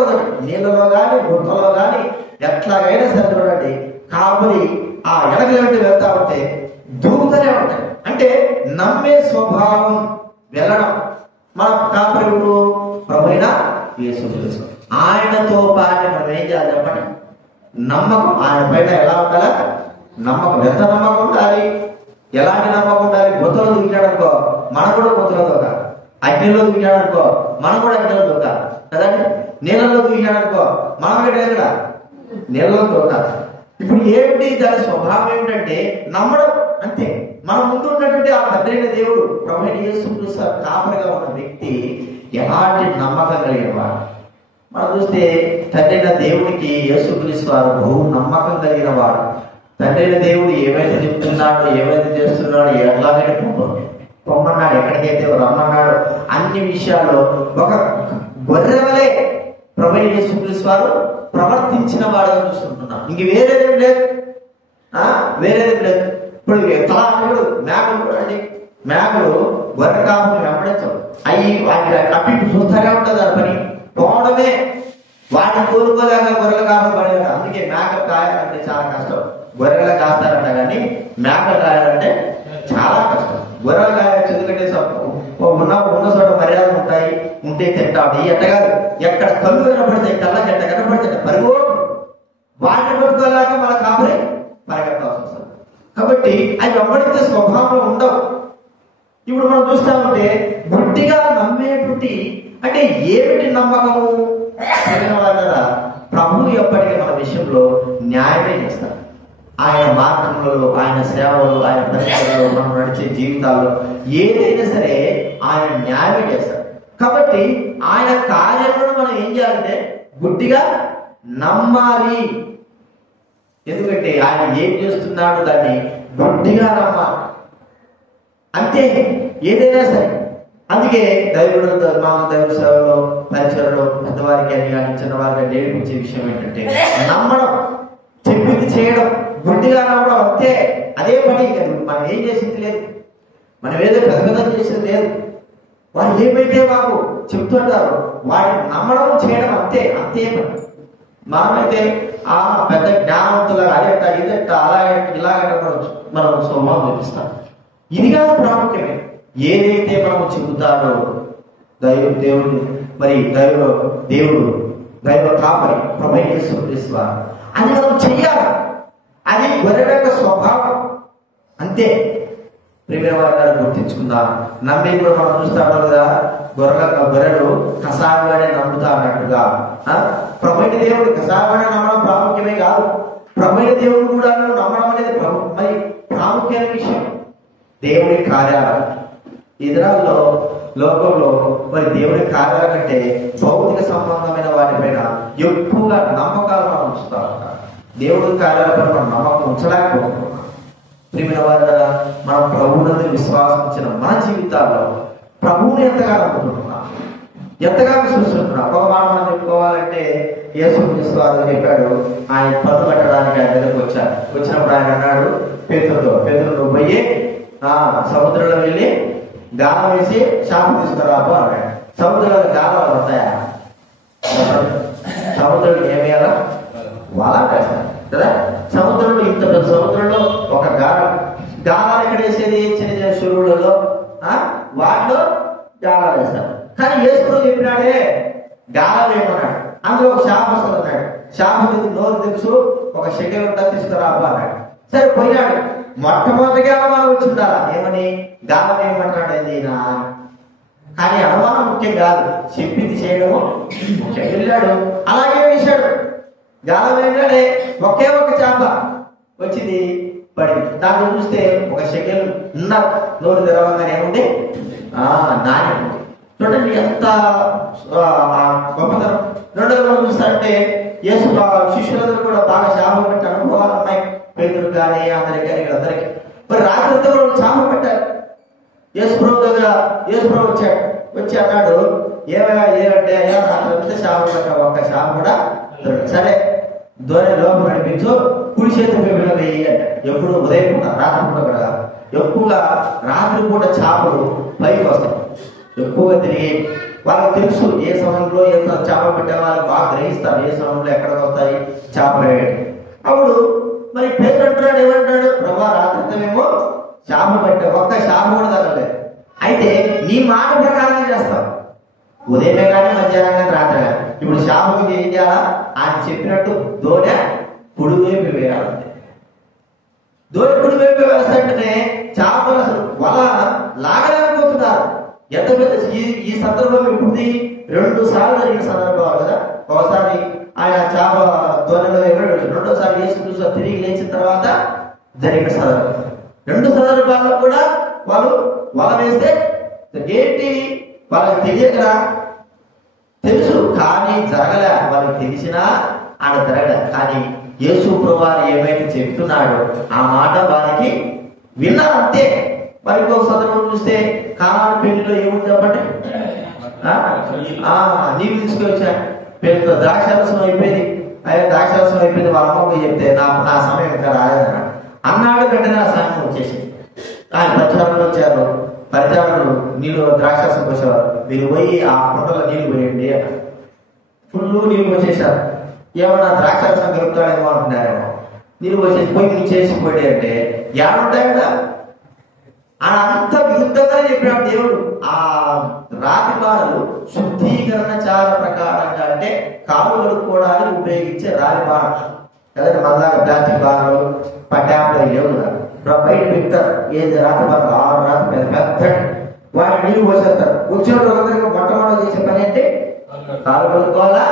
ఒకటి నీళ్ళలో కానీ గుర్తల్లో కానీ ఎట్లాగైనా సరే చూడండి, కాపరి ఆ ఎడకల వెంట వెళ్తా ఉంటే దూకుతూనే ఉంటాయి. అంటే నమ్మే స్వభావం వెళ్ళడం. మన కాపరి ప్రభువైన యేసుక్రీస్తు, ఆయనతో పాటు మనం ఏం చేయాలి చెప్పండి? నమ్మకం. ఆయన పైన ఎలా ఉండాలా? నమ్మకం. ఎంత నమ్మకం ఉండాలి? ఎలాంటి నమ్మకం ఉండాలి? గుర్తలో దూకినాడు అనుకో, మనం కూడా గుర్తలో దూకాలి. అగ్నిలో దూకినాడు అనుకో, మనం కూడా అగ్నిలో దూకాలి కదండి. నీళ్ళలో దూకినాడు అనుకో, మనం కూడా ఎక్కడ నీళ్ళలో దూకాలి. ఇప్పుడు ఏమిటి దాని స్వభావం? ఏమిటంటే నమ్మడం, అంతే. మన ముందు ఉన్నటువంటి ఆ తండ్రైన దేవుడు ప్రభువైన యేసుక్రీస్తు కాపరిగా ఉన్న వ్యక్తి ఎలాంటి నమ్మకం కలిగిన వాడు. మనం చూస్తే తండ్రైన దేవుడికి యేసుక్రీస్తు వారు బహు నమ్మకం కలిగిన వాడు. తండ్రైన దేవుడు ఏమైతే చెప్తున్నాడో, ఏమైతే చేస్తున్నాడో, ఎట్లాగైతే పొమ్మన్నాడు, ఎక్కడికైతే రమ్మన్నాడు, అన్ని విషయాల్లో ఒక గొర్రెవలే ప్రభువైన యేసుక్రీస్తు వారు ప్రవర్తించిన వాడుగా చూస్తుంటున్నాం. ఇంక వేరేదేం లేదు, వేరేదేం లేదు. ఇప్పుడు తలాటలు మేకలు చూడండి, మేకలు గొర్రె కాపుని వెంబడించవు. అవి చూస్తూనే ఉంటుంది. దాని పని పోవడమే. వాటిని కోరుకోలేక గొర్రెల కాపులు పడేవాడు. అందుకే మేకలు కాయాలంటే చాలా కష్టం. గొర్రెలు కాస్తారంట కానీ మేకలు కాయాలంటే చాలా కష్టం. గొర్రెలు కాయచ్చు, ఎందుకంటే ఉన్న చోట మర్యాదలు ఉంటాయి, ఉంటే తింటాడు. ఎట్టగాదు, ఎక్కడ కళ్ళు కనపడితే కళ్ళకి ఎట్ట కనపడితే పరుగు వాటిని పట్టుకోలేక మన కాపురే పరిగెత్తాల్సి వస్తుంది. కాబట్టి అవి వెంబడించే స్వభావంలో ఉండవు. ఇప్పుడు మనం చూస్తా ఉంటే గుడ్డిగా నమ్మేటువంటి అంటే ఏమిటి నమ్మకము? ప్రభువు ఎప్పటికీ మన విషయంలో న్యాయమే చేస్తారు. ఆయన మార్గంలో, ఆయన సేవలు, ఆయన పరిచయంలో, మనం నడిచే జీవితాల్లో ఏదైనా సరే ఆయన న్యాయమే చేస్తారు. కాబట్టి ఆయన కార్యాలను మనం ఏం చేయాలంటే గుడ్డిగా నమ్మాలి. ఎందుకంటే ఆయన ఏం చేస్తున్నాడు దాన్ని గుడ్డిగా నమ్మాలి, అంతే. ఏదైనా సరే. అందుకే దైవుడు దైవ సేవలో పరిచయంలో పెద్దవారికి అని కానీ చిన్నవారికి నేర్పించే విషయం ఏంటంటే నమ్మడం, చెప్పింది చేయడం, గుడ్డిగా నమ్మడం, అంతే. అదే పని. మనం ఏం చేసింది లేదు, మనం ఏదో పెద్ద చేసింది లేదు. వారు ఏమైతే మాకు చెప్తుంటారు వాటిని నమ్మడం చేయడం, అంతే అంతే పని. మనమైతే పెద్ద జ్ఞానవంతులాగా అదెట్ట ఇదెట్ట అలా ఇలాగ మనం స్వభావం చూపిస్తాం. ఇది కాదు ప్రాముఖ్యమే. ఏదైతే మనం చెబుతాడో దేవుడు మరి దైవ కాపరి ప్రభువైన యేసుక్రీస్తు అది మనం చెయ్యాలి. అది గొర్రెల యొక్క స్వభావం, అంతే. ప్రియమైన వారు గుర్తించుకుందాం. నమ్మే కూడా మనం చూస్తాం కదా, గొర్రెలు కసాయవాడే నమ్ముతా అన్నట్టుగా ప్రభువైన దేవుడు కసాయవాడే నమ్మడం ప్రాముఖ్యమే కాదు. ప్రభువైన దేవుడు కూడా నమ్మడం అనేది మరి ప్రాముఖ్యమైన విషయం. దేవుడి కార్యాలు ఇతరాల్లో లోకంలో మరి దేవుడి కార్యాల కంటే భౌతిక సంబంధమైన వాటిపైన ఎక్కువగా నమ్మకాలు మనం ఉంచుతా ఉంటాం. దేవుడి కార్యాలపైన మనం నమ్మకం ఉంచలేకపోతున్నాం. ప్రియమైన వారు కదా, మనం ప్రభువునందు విశ్వాసించిన మన జీవితాల్లో ప్రభువుని ఎంతగా నమ్ముకుంటున్నాం, ఎంతగా విశ్వసిస్తున్నాం. ఒక మాట మనం చెప్పుకోవాలంటే యేసుక్రీస్తు వారు చెప్పాడు, ఆయన పన్ను కట్టడానికి ఆయన దగ్గరకు వచ్చారు. వచ్చినప్పుడు ఆయన అన్నాడు పేతురుతో, నువ్వు పోయి సముద్రంలో వెళ్ళి గాలం వేసి శాపం తీసుకురాబో అన్నాడు. సముద్రంలో గాలాలు వస్తాయా? సముద్రంలో ఏమేయాలా? వాళ్ళ వేస్తారు కదా. సముద్రంలో ఇంత పెద్ద సముద్రంలో ఒక గాలాలు ఎక్కడ వేసేది? చిన్న చిన్న సూర్యులలో వాటిలో గాలాలు వేస్తారు. కానీ యేసు చెప్పినాడే గాలాలు ఏమన్నాడు, అందులో ఒక శాపం వస్తుంది అన్నాడు. శాపం నోరు తెలుసు, ఒక షెకెల్ ఉంటా తీసుకురాబో అన్నాడు. సరే పోయినాడు. మొట్టమొదటిగా అనుమానం వచ్చి ఉండాలా, ఏమని? గాలం ఏమంటాడు ఈయన. కానీ అనుమానం ముఖ్యం కాదు, చెప్పింది చేయడము ముఖ్యం. వెళ్ళాడు, అలాగే వేశాడు. గాలం వెళ్ళాడే, ఒకే ఒక చేప వచ్చింది పడింది. దాన్ని చూస్తే ఒక షెకెల్ నోరు తెరవంగానే ఏముంది? నాణ్యం. చూడండి ఎంత గొప్పతనం. రెండోది మనం చూస్తారంటే యేసు శిష్యులందరూ కూడా బాగా శాపం పెట్టి అనుభవాలు ఉన్నాయి. పేతురు కానీ అందరికి కానీ అందరికి. మరి రాత్రి అంతా వాళ్ళు శాపం పెట్టారు. యేసు ప్రభు దగ్గర యేసు ప్రభు వచ్చి అన్నాడు, ఏమంటే అయ్యా రాత్రి అంతా శాపం పెట్టావు, ఒక్క శాపం కూడా సరే దూరం లోపల నడిపించు, కుడి చేతి వేయి అంటే. ఎప్పుడు ఉదయం పూట రాత్రి పూట కూడా ఎక్కువగా రాత్రి పూట చేపలు పైకి వస్తాయి, ఎక్కువగా తిరిగి. వాళ్ళకి తెలుసు ఏ సమయంలో ఎంత చేప పెట్టే వాళ్ళు బాగా గ్రహిస్తారు, ఏ సమయంలో ఎక్కడ వస్తాయి చేపలు వేయడం. అప్పుడు మరి పేరు అంటున్నాడు, ఏమంటాడు, ప్రభా రాత్రి మేము చేపలు పెట్టావు, ఒక్క చేప కూడా తగ్గలేదు. అయితే నీ మాట ప్రకారం చేస్తాం, ఉదయమే కానీ మధ్యాహ్నం కానీ రాత్రి కానీ. ఇప్పుడు చేపకి ఏం చేయాలా, ఆయన చెప్పినట్టు దోణె కుడి వైపు వేయాలంటే. దోణి కుడి వైపు వేస్తాంటేనే చేపలు అసలు వల లాగలేకపోతున్నారు. ఎంత పెద్ద ఈ సందర్భం ఇప్పుడు 2 సార్లు జరిగిన సందర్భాలు కదా. ఒకసారి ఆయన చేప దోణిలో వేయడం, రెండోసారి యేసు తిరిగి లేచిన తర్వాత జరిగిన సందర్భం. 2 సందర్భాల్లో కూడా వాళ్ళు వల వేస్తే ఏంటి వాళ్ళకి తెలియకరా, తెలుసు కానీ జరగలే. వాళ్ళకి తెలిసినా ఆడ జరగలే. కానీ యేసు ప్రభువారు ఏమైతే చెప్తున్నాడో ఆ మాట వారికి విన్నారు అంతే. వారికి ఒక సందర్భం చూస్తే కానాను పెళ్లిలో ఏముంది చెప్పండి, నీళ్ళు తీసుకొచ్చా, పెళ్లితో ద్రాక్షారసం అయిపోయింది. అయ్యా ద్రాక్షారసం అయిపోయింది, వాళ్ళ అమ్మకు చెప్తే నా సమయం ఇంకా రాలేదన్నాడు. అన్నాడు వెంటనే ఆ సమయం వచ్చేసింది. ఆయన పరిచారులు వచ్చారు, పరిచారులు నీళ్ళు ద్రాక్షారసం పోసేవారు, మీరు పోయి ఆ కుండలో నీళ్ళు పోయండి అన్నారు. ఫుల్ నీళ్ళు పోసేసారు. ఏమన్నా ద్రాక్షారసం కలుపుతాడేమో అంటున్నారేమో. నీళ్ళు పోసేసి పోయి ముంచేసి పోయి అంటే ఏమంటాయి కదా. అంత విరుద్ధంగానే చెప్పినాడు దేవుడు. ఆ రాతి బాణలు శుద్ధీకరణ చార ప్రకారంగా, అంటే కాలు కడుక్కోవడానికి ఉపయోగించే రాతి బాణం కదండి. మళ్ళా ప్లాస్టిక్ బాణలు పట్టాపులో లేవు కదా. బయట పెడతారు ఏది రాతి బాణం, 6 రాతి పెద్ద వాటి నీళ్ళు పోసేస్తారు. వచ్చిన వాళ్ళందరికీ మొట్టమొదటి చేసే పని అంటే కాలు కడుక్కోవాలా,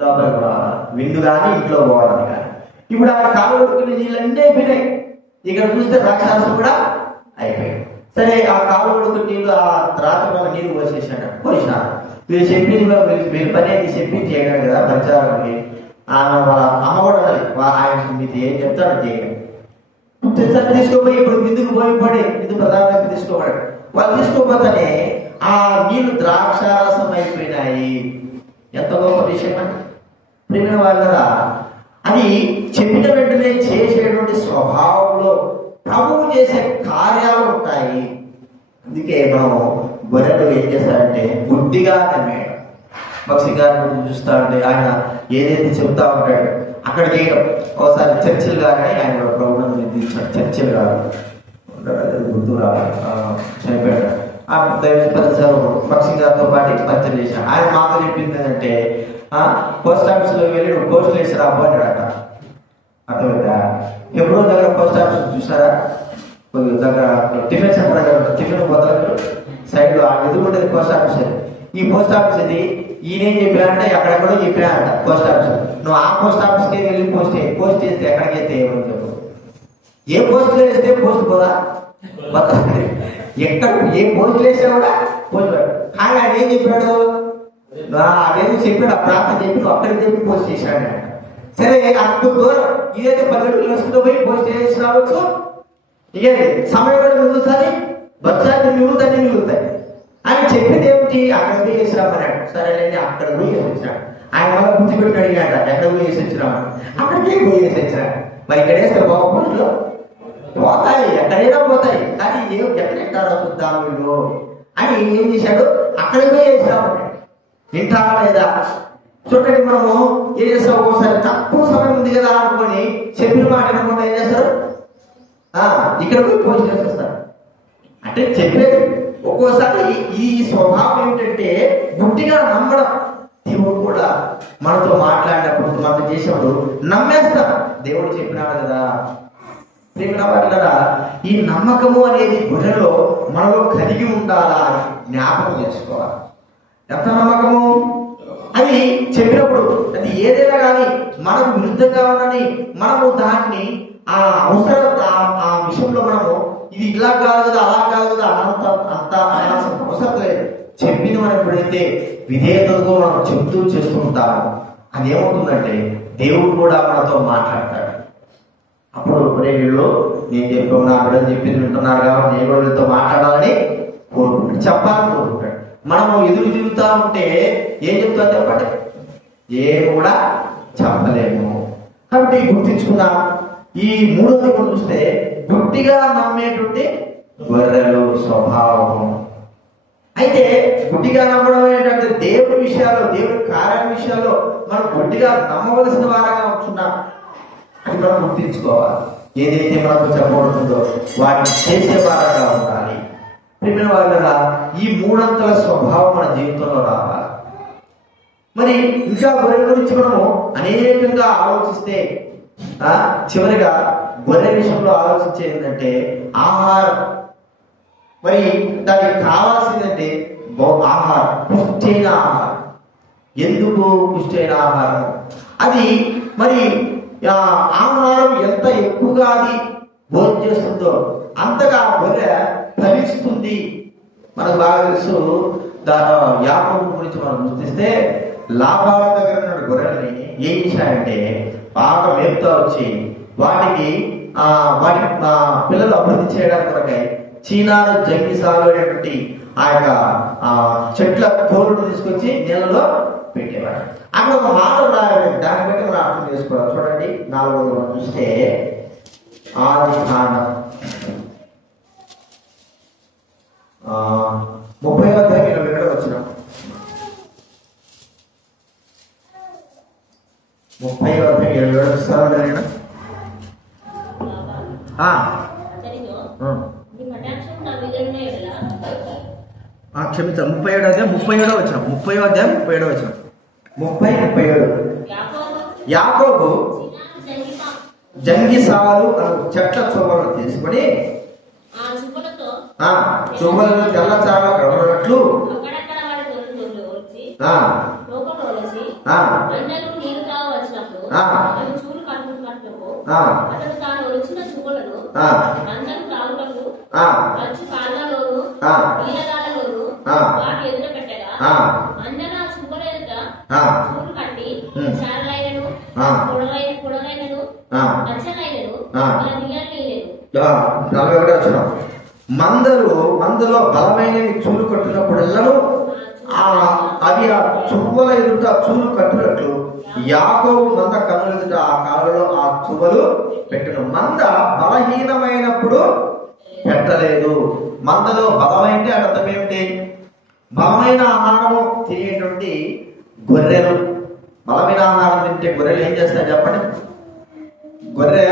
లోపలికి పోవాలా, విందు కానీ ఇంట్లో పోవాలని కానీ. ఇప్పుడు ఆ కాలు కడుక్కునే నీళ్ళన్నీ అయిపోయినాయి. ఇక్కడ చూస్తే ద్రాక్షారసం కూడా అయిపోయింది. సరే ఆ కాలు కొడుకు నీళ్ళు ఆ రాత్రి వల్ల నీళ్ళు పోసేసాడు. వీళ్ళు చెప్పింది వీళ్ళు పని అయితే చెప్పింది చేయడం కదా ప్రచారానికి. ఆమె వాళ్ళ అమ్మ కూడా ఆయన మీకు ఏం చెప్తాడో చేయడం. తీసుకోపోయి ఇప్పుడు విందుకు పోయిపడి విందు ప్రధానంగా తీసుకోబడాడు. వాళ్ళు తీసుకోపోతేనే ఆ నీళ్లు ద్రాక్షారసం అయిపోయినాయి. ఎంత గొప్ప విషయం అండి ప్రియమైన వాళ్ళరా. అది చెప్పిన వెంటనే చేసేటువంటి స్వభావంలో ప్రభువు చేసే కార్యాలు ఉంటాయి. అందుకే మనం గొర్రెలు ఏం చేస్తారంటే గుడ్డిగా నమ్మేయడం. భక్తి గారిని చూస్తా ఉంటే ఆయన ఏదైతే చెప్తా ఉంటాడు అక్కడ చేయడం. ఒకసారి చర్చిలు గారని ఆయన ప్రోగ్రాం నిర్దించాడు. చర్చిలు గారు గుర్తు చనిపోయాడు. ఆ భక్తి గారితో పాటు పరిచయం చేశాడు. ఆయన మాతో చెప్పింది ఏంటంటే పోస్ట్ ఆఫీస్లో వెళ్ళి నువ్వు పోస్టులు వేసి రాబో అన్నాడట. అర్థమైందా? ఎప్పుడో దగ్గర పోస్ట్ ఆఫీస్ చూసారా, దగ్గర టిఫిన్ సెంటర్ దగ్గర టిఫిన్ బదులు సైడ్ లో ఎదురు ఉండేది పోస్ట్ ఆఫీస్. ఈ పోస్ట్ ఆఫీస్ ఇది ఈయనేం చెప్పాడంటే ఎక్కడెక్కడో చెప్పాడంట పోస్ట్ ఆఫీస్. నువ్వు ఆ పోస్ట్ ఆఫీస్కి వెళ్ళి పోస్ట్ చేస్తే ఎక్కడికైతే ఏమని చెప్పు. ఏ పోస్టులో వేస్తే పోస్ట్ పోదా, ఎక్కడ ఏ పోస్టులు వేసినా కూడా పోస్ట్. కానీ ఆయన ఏం చెప్పాడు, అదేదో చెప్పాడు, ఆ ప్రాంతం చెప్పి నువ్వు అక్కడికి చెప్పి పోస్ట్ చేశాడు. సరే అంత దూరం ఇదైతే 10 అడుగులు వేసుకుంటూ పోయి పోస్ట్ చేసి రావచ్చు. ఇదేంటి సమయం కూడా మిగులుతుంది, బస్సాలు మిగులుతాయి. ఆయన చెప్పింది ఏమిటి, అక్కడ పోయి వేసి రామన్నాడు. సరేనండి అక్కడ పోయి వేసి వచ్చాడు. ఆయన వల్ల గుర్తుపెట్టి అడిగాట ఎక్కడ పోయి వేసి వచ్చినాడు. అక్కడికి పోయి వేసి వచ్చాడు. మరి ఇక్కడ వేస్తే బాగుంటుందో పోతాయి, ఎక్కడైనా పోతాయి. కానీ ఎక్కడెట్టారో చూద్దాం వీళ్ళు అని ఏం చేశాడు, అక్కడ పోయి వేసి రామన్నాడు. వింటారా లేదా చూడండి. మనము ఏం చేస్తాం, ఒక్కోసారి తక్కువ సమయం ఉంది కదా అనుకొని చెప్పిన మాట అనుకుంటే ఏం చేస్తారు, ఇక్కడ పోయి పోస్ట్ చేసేస్తారు. అంటే చెప్పేది ఒక్కోసారి ఈ స్వభావం ఏమిటంటే గుడ్డిగా నమ్మడం. దేవుడు కూడా మనతో మాట్లాడినప్పుడు మనతో చేసినప్పుడు నమ్మేస్తాం. దేవుడు చెప్పినాడు కదా. ప్రియమైన వాళ్ళరా, ఈ నమ్మకము అనేది గొర్రెలో మనలో కలిగి ఉండాలా అని జ్ఞాపకం చేసుకోవాలి. ఎంత నమ్మకము అది చెప్పినప్పుడు అది ఏదైనా కానీ మనకు విరుద్ధంగా ఉన్నది మనము దాన్ని ఆ అవసరం ఆ విషయంలో మనము ఇది ఇలా కాదు కదా అలా కాదు కదా అంత అవసరం లేదు. చెప్పింది మనం ఎప్పుడైతే విధేయతతో మనం చెప్తూ చేస్తూ ఉంటామో అదేమవుతుందంటే దేవుడు కూడా మనతో మాట్లాడతాడు. అప్పుడు వీళ్ళు నేను చెప్పాను, నా బిడ్డలు చెప్పింది వింటున్నారు కాబట్టి నేను కూడా వీళ్ళతో మాట్లాడాలని కోరుకుంటాడు, చెప్పాలని కోరుకుంటాడు. మనము ఎదురు తిరుగుతూ ఉంటే ఏం చెప్తాం చెప్పండి? ఏం కూడా చెప్పలేము. కాబట్టి గుర్తించుకున్నా. ఈ మూడోది కూడా చూస్తే గుడ్డిగా నమ్మేటువంటి గొర్రెలు స్వభావం. అయితే గుడ్డిగా నమ్మడం ఏంటంటే దేవుడి విషయాల్లో, దేవుడి కార్య విషయాల్లో మనం గుడ్డిగా నమ్మవలసిన వారంగా ఉంటున్నాం. అది మనం గుర్తించుకోవాలి. ఏదైతే మనకు చెప్పబడుతుందో వాటిని చేసే వారంగా ఉండాలి. ప్రియమైన వారులారా, ఈ మూడంతల స్వభావం మన జీవితంలో రావాలి. మరి ఇంకా గొర్రె గురించి మనము అనేకంగా ఆలోచిస్తే చివరిగా గొర్రె విషయంలో ఆలోచించేది ఏంటంటే ఆహారం. మరి దానికి కావాల్సిందంటే ఆహారం, పుష్టైన ఆహారం. ఎందుకు పుష్టైన ఆహారం? అది మరి ఆహారం ఎంత ఎక్కువగా అది భోజనం చేస్తుందో అంతగా గొర్రె ఫలిస్తుంది. మనకు బాగా తెలుసు. యాకోబు గురించి మనం గుర్తిస్తే లాభాల దగ్గర ఉన్న గొర్రెల్ని ఏం చేశాడంటే బాగా మేపుతా వచ్చి వాటి పిల్లలు అభివృద్ధి చేయడానికి కొరకై చీనాలు జంగి సాగేటువంటి ఆ యొక్క చెట్ల తోలును తీసుకొచ్చి నీళ్ళలో పెట్టేవాడు. అక్కడ ఒక మాట ఉండాలి, దాన్ని బట్టి మనం అర్థం చేసుకోవాలి. చూడండి 4వ చూస్తే ఆదికాండం 30వ అధ్యాయం 27వ వచనం. 30వ అధ్యాయం 27వ వచనం. క్షమించాలి, 37వ అధ్యాయం 37వ వచనం. 30వ అధ్యాయం 37వ వచనం. 37. యాకోబు జంగిసాలు చెట్ల చువ్వలను తీసుకుని చువ్వలను తెల్లచార కడబడినట్లు మందలో బలమైనవి చూలు కట్టినప్పుడెల్లను అవి ఆ చువ్వల ఎదుట చూలు కట్టినట్లు యాకోబు మంద కన్నుల ఎదుట ఆ కాలంలో ఆ చువ్వలు పెట్టను. మంద బలహీనమైనప్పుడు పెట్టలేదు. మందలో బలమైంటే అర్థం ఏమిటి? బలమైన ఆహారము తినేటువంటి గొర్రెలు. బలమైన ఆహారం తింటే గొర్రెలు ఏం చేస్తాయి చెప్పండి? గొర్రె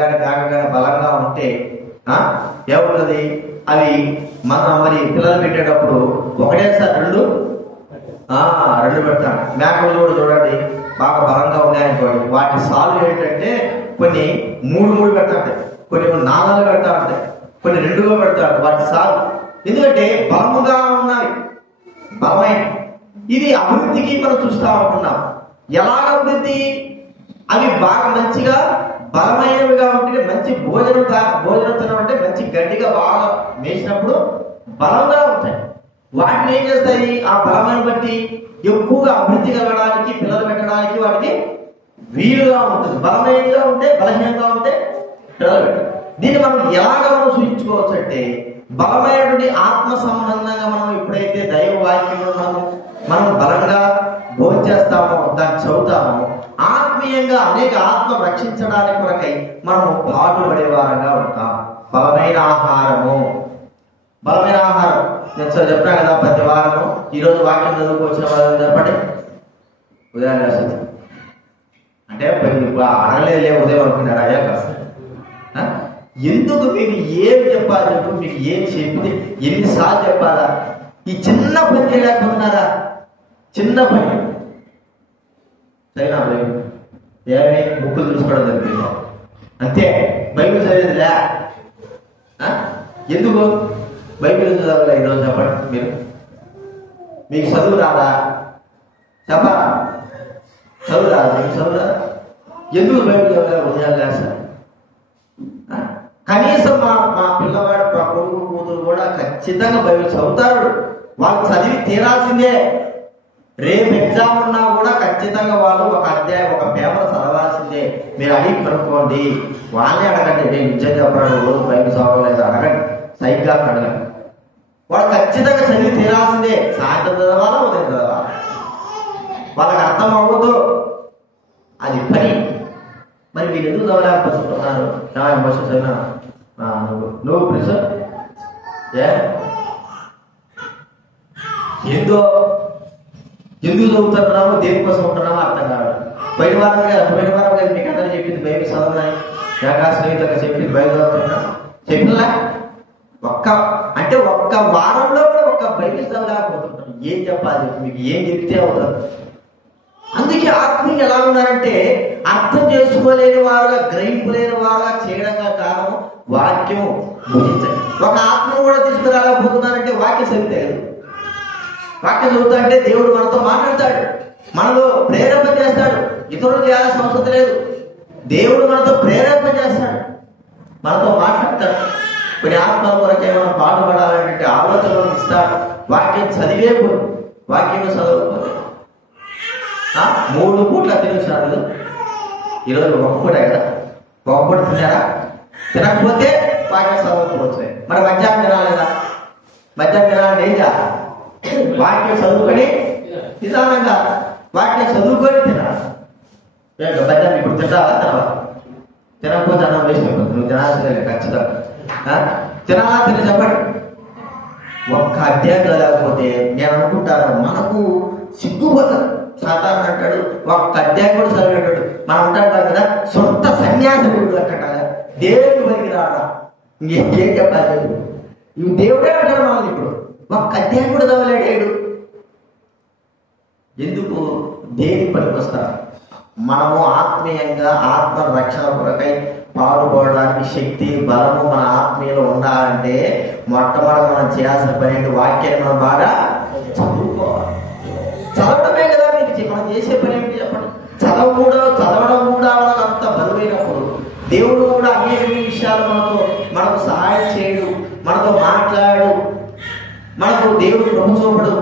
కానీ మేక కానీ బలంగా ఉంటే ఏముంటది? అవి మరి పిల్లలు పెట్టేటప్పుడు ఒకటేసారి రెండు పెడతాడు. మేకలు కూడా చూడండి బాగా బలంగా ఉన్నాయనుకోండి, వాటి సాలు ఏంటంటే కొన్ని 3 పెడతాంటాయి, కొన్ని 4 పెడతా ఉంటాయి, కొన్ని 2గా పెడతాడు వాటి సాలు. ఎందుకంటే బలముగా ఉన్నాయి, బలమైన. ఇది అభివృద్ధికి మనం చూస్తా ఉంటున్నాం. ఎలాగ అభివృద్ధి? అవి బాగా మంచిగా బలమైనవిగా ఉంటే మంచి భోజనం తినమంటే మంచి గడ్డిగా బాగా మేసినప్పుడు బలంగా ఉంటాయి. వాటిని ఏం చేస్తాయి? ఆ బలమైన బట్టి ఎక్కువగా అభివృద్ధి కలగడానికి, పిల్లలు పెట్టడానికి వాటికి వీలుగా ఉంటుంది. బలమైనగా ఉంటే, బలహీనంగా ఉంటే పిల్లలు పెట్టాలి. దీన్ని మనం ఎలాగ మనం సూచించుకోవచ్చు అంటే బలమైనటువంటి ఆత్మ సంబంధంగా మనం ఎప్పుడైతే దైవ వాక్యంలో మనం బలంగా భోజనం చేస్తామో, దాన్ని చదువుతామో, ఆత్మీయంగా అనేక ఆత్మ రక్షించడానికి కొరకై మనము పాటుపడే వారంగా ఉంటాం. బలమైన ఆహారము. నేను చెప్తా కదా ప్రతి వారము. ఈరోజు వాక్యం చదువుకొచ్చిన వాళ్ళు చెప్పండి ఉదయం రాసింది అంటే అడగలేదు ఉదయం అనుకున్నారా? అయ్యా కాస్త ఎందుకు మీకు ఏం చెప్పాలి చెప్పు? మీకు ఏం చెప్తే ఎన్నిసార్లు చెప్పాలా? ఈ చిన్న పని చేయలేకపోతున్నారా? చిన్న పని చైనా ఏమి బుక్కులు చూసుకోవడం జరిగింది అంతే. బైబిల్ చదివేదిలే. ఎందుకు బైబిల్ చదవాలా? ఈరోజు చెప్పండి. మీకు చదువు రాదా? చెప్పా, చదువు రాదా? మీకు చదువు రాదా? ఎందుకు బైబిల్ చదవాలి? ఉదయాలు లేస్తారు. కనీసం మా పిల్లవాడు, మా కొడుకు కూతురు కూడా ఖచ్చితంగా బైబిల్ చదువుతారు. వాళ్ళు చదివి తీరాల్సిందే. రేపు ఎగ్జామ్ ఉన్నా కూడా ఖచ్చితంగా వాళ్ళు ఒక అధ్యాయం ఒక పేపర్ చదవాల్సిందే. మీరు అడిగి కనుక్కోండి, వాళ్ళే అడగండి. నేను నిజం చెప్పాడు రోజు బైబిల్ చదవలేదు అడగండి, సైగ్గా అడగండి. వాళ్ళు ఖచ్చితంగా చదివి తీరాల్సిందే. సాయంత్రం చదవాలా ఉదయం చదవాలా, వాళ్ళకి అర్థం అవ్వదు, అది పని. మరి మీరు ఎందుకు చదవలేకపోతున్నారు? బస్సు చదివినా నువ్వు ప్రిసర్ ఎందుకు చదువుతున్నామో దేనికోసం ఉంటున్నామో అర్థం కాదు. బయట వారం కాదు మీకు అందరూ చెప్పింది బైబిల్ చదవని, ఏకాశ్రయితంగా చెప్పింది బైబిల్ చదువుతున్నా చెప్పినలా ఒక్క వారంలో కూడా ఒక్క బైబిల్ చదవలేకపోతుంటారు. ఏం చెప్పాలి మీకు? ఏం చెప్తే అవుతారు? అందుకే ఆత్మీయులు ఎలా ఉన్నారంటే అర్థం చేసుకోలేని వారుగా, గ్రహింపు లేని వారుగా చేయడంగా కారణం వాక్యం భుజించండి. ఒక ఆత్మను కూడా తీసుకురాలేకపోతున్నారంటే వాక్యం చదివితే కదా. వాక్యం చదువుతా అంటే దేవుడు మనతో మాట్లాడతాడు, మనలో ప్రేరేపణ చేస్తాడు. ఇతరులు చేయాల్సిన అవసరం లేదు. దేవుడు మనతో ప్రేరేపణ చేస్తాడు, మనతో మాట్లాడతాడు. కొన్ని ఆత్మల కొరకే మనం పాటుపడాలంటే ఆలోచనలు ఇస్తాడు. వాక్యం చదివే వాక్యం చదవకపోతే 3 పూట్ల తినేసారు. ఈరోజు ఒక పూట కదా, ఒక పూట తిన్నారా? తినకపోతే వాక్యం చదవకపోవచ్చు. మరి మధ్యాహ్నం తినాలేదా? మధ్యాహ్నం తినాలంటే ఏం చేయాలి? వాక్యం చదువుకొని నిదానంగా వాక్యం చదువుకొని తినాలి. మధ్యాహ్నం ఇప్పుడు తింటావా? తినకపోతే అన్నం వేస్ట్ అయిపోతుంది. నువ్వు తినాల్సిందే ఖచ్చితంగా. తినాలా? తిని చెప్పండి. ఒక్క అధ్యాయం లేకపోతే నేను అనుకుంటాను మనకు సిగ్గుపోతాను. సాధారణ అంటాడు ఒక్క అధ్యాయం కూడా చదివేటాడు. మనం అంటాం కదా సొంత సన్యాసుడు అంటాడు. దేవుడికి పనికి రావడం ఇంకేం చెప్పాలి? ఇవి దేవుడే అంటాడు మనల్ని. ఇప్పుడు ఒక్క అధ్యాయం కూడా చదవలేడాడు. ఎందుకు? దేని పనికి వస్తారు? మనము ఆత్మీయంగా ఆత్మ రక్షణ కొరకై పాల్గొనడానికి శక్తి బలము మన ఆత్మీయలో ఉండాలంటే మొట్టమొదటి మనం చేయాల్సిన పని ఏంటి? వాక్యాన్ని మనం బాగా చదువుకోవాలి. చదవడమే కదా మనం చేసే పని ఏంటి చెప్పండి? చదవడం కూడా అంత బరువైనప్పుడు దేవుడు కూడా అనేక విషయాలు మనకు సహాయం చేయడు, మనతో మాట్లాడు, మనకు దేవుడు కృప చూపడు.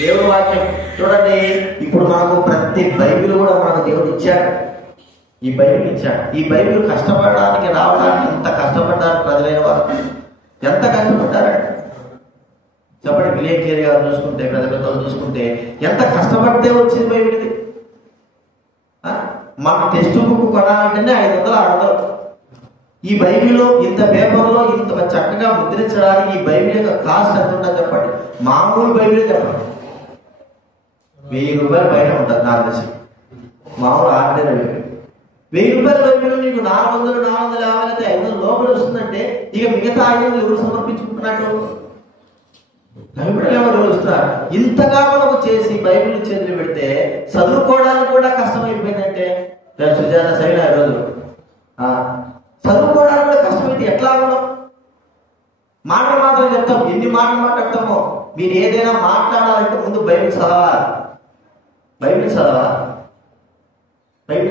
దేవుడు వాక్యం చూడండి. ఇప్పుడు మనకు ప్రతి బైబిల్ కూడా మనకు దేవుడు ఇచ్చాడు. ఈ బైబిల్ ఇచ్చాడు. ఈ బైబిల్ కష్టపడడానికి రావడానికి ఎంత కష్టపడ్డారు ప్రజలైన వారు, ఎంత కష్టపడ్డారండి చెప్పండి. విలేకరి గారు చూసుకుంటే, పెద్ద పెద్దలు చూసుకుంటే ఎంత కష్టపడితే వచ్చింది బైబిల్ ఇది. మన టెక్స్ట్ బుక్ కొనాలంటేనే 500 600. ఈ బైబిల్లో ఇంత పేపర్లో ఇంత చక్కగా ముద్రించడానికి ఈ బైబిల్ యొక్క కాస్ట్ ఎంత ఉంటుందో చెప్పండి. మామూలు బైబిల్ చెప్పండి 1000 రూపాయలు బయట ఉంటుంది నాకు తెలిసి. మామూలు ఆర్డినరీ బైబిల్ 1000 రూపాయల బైబిల్ నీకు 400 450 అయితే 500 లోపల వస్తుందంటే ఇక మిగతా 500 ఎవరు సమర్పించుకుంటున్నట్టు? బైబిల్ ఎవరు వస్తారు? ఇంతగా మనము చేసి బైబిల్ చేతులు పెడితే చదువుకోవడానికి కూడా కష్టమైపోయిందంటే సుజాత సైనా ఈరోజు చదువుకోవడానికి కూడా కష్టమైతే ఎట్లా ఉన్నాం? మాటలు మాత్రం చెప్తాం. ఎన్ని మాటలు మాట్లాడతామో. మీరు ఏదైనా మాట్లాడాలంటే ముందు బైబిల్ చదవాలి. బైబిల్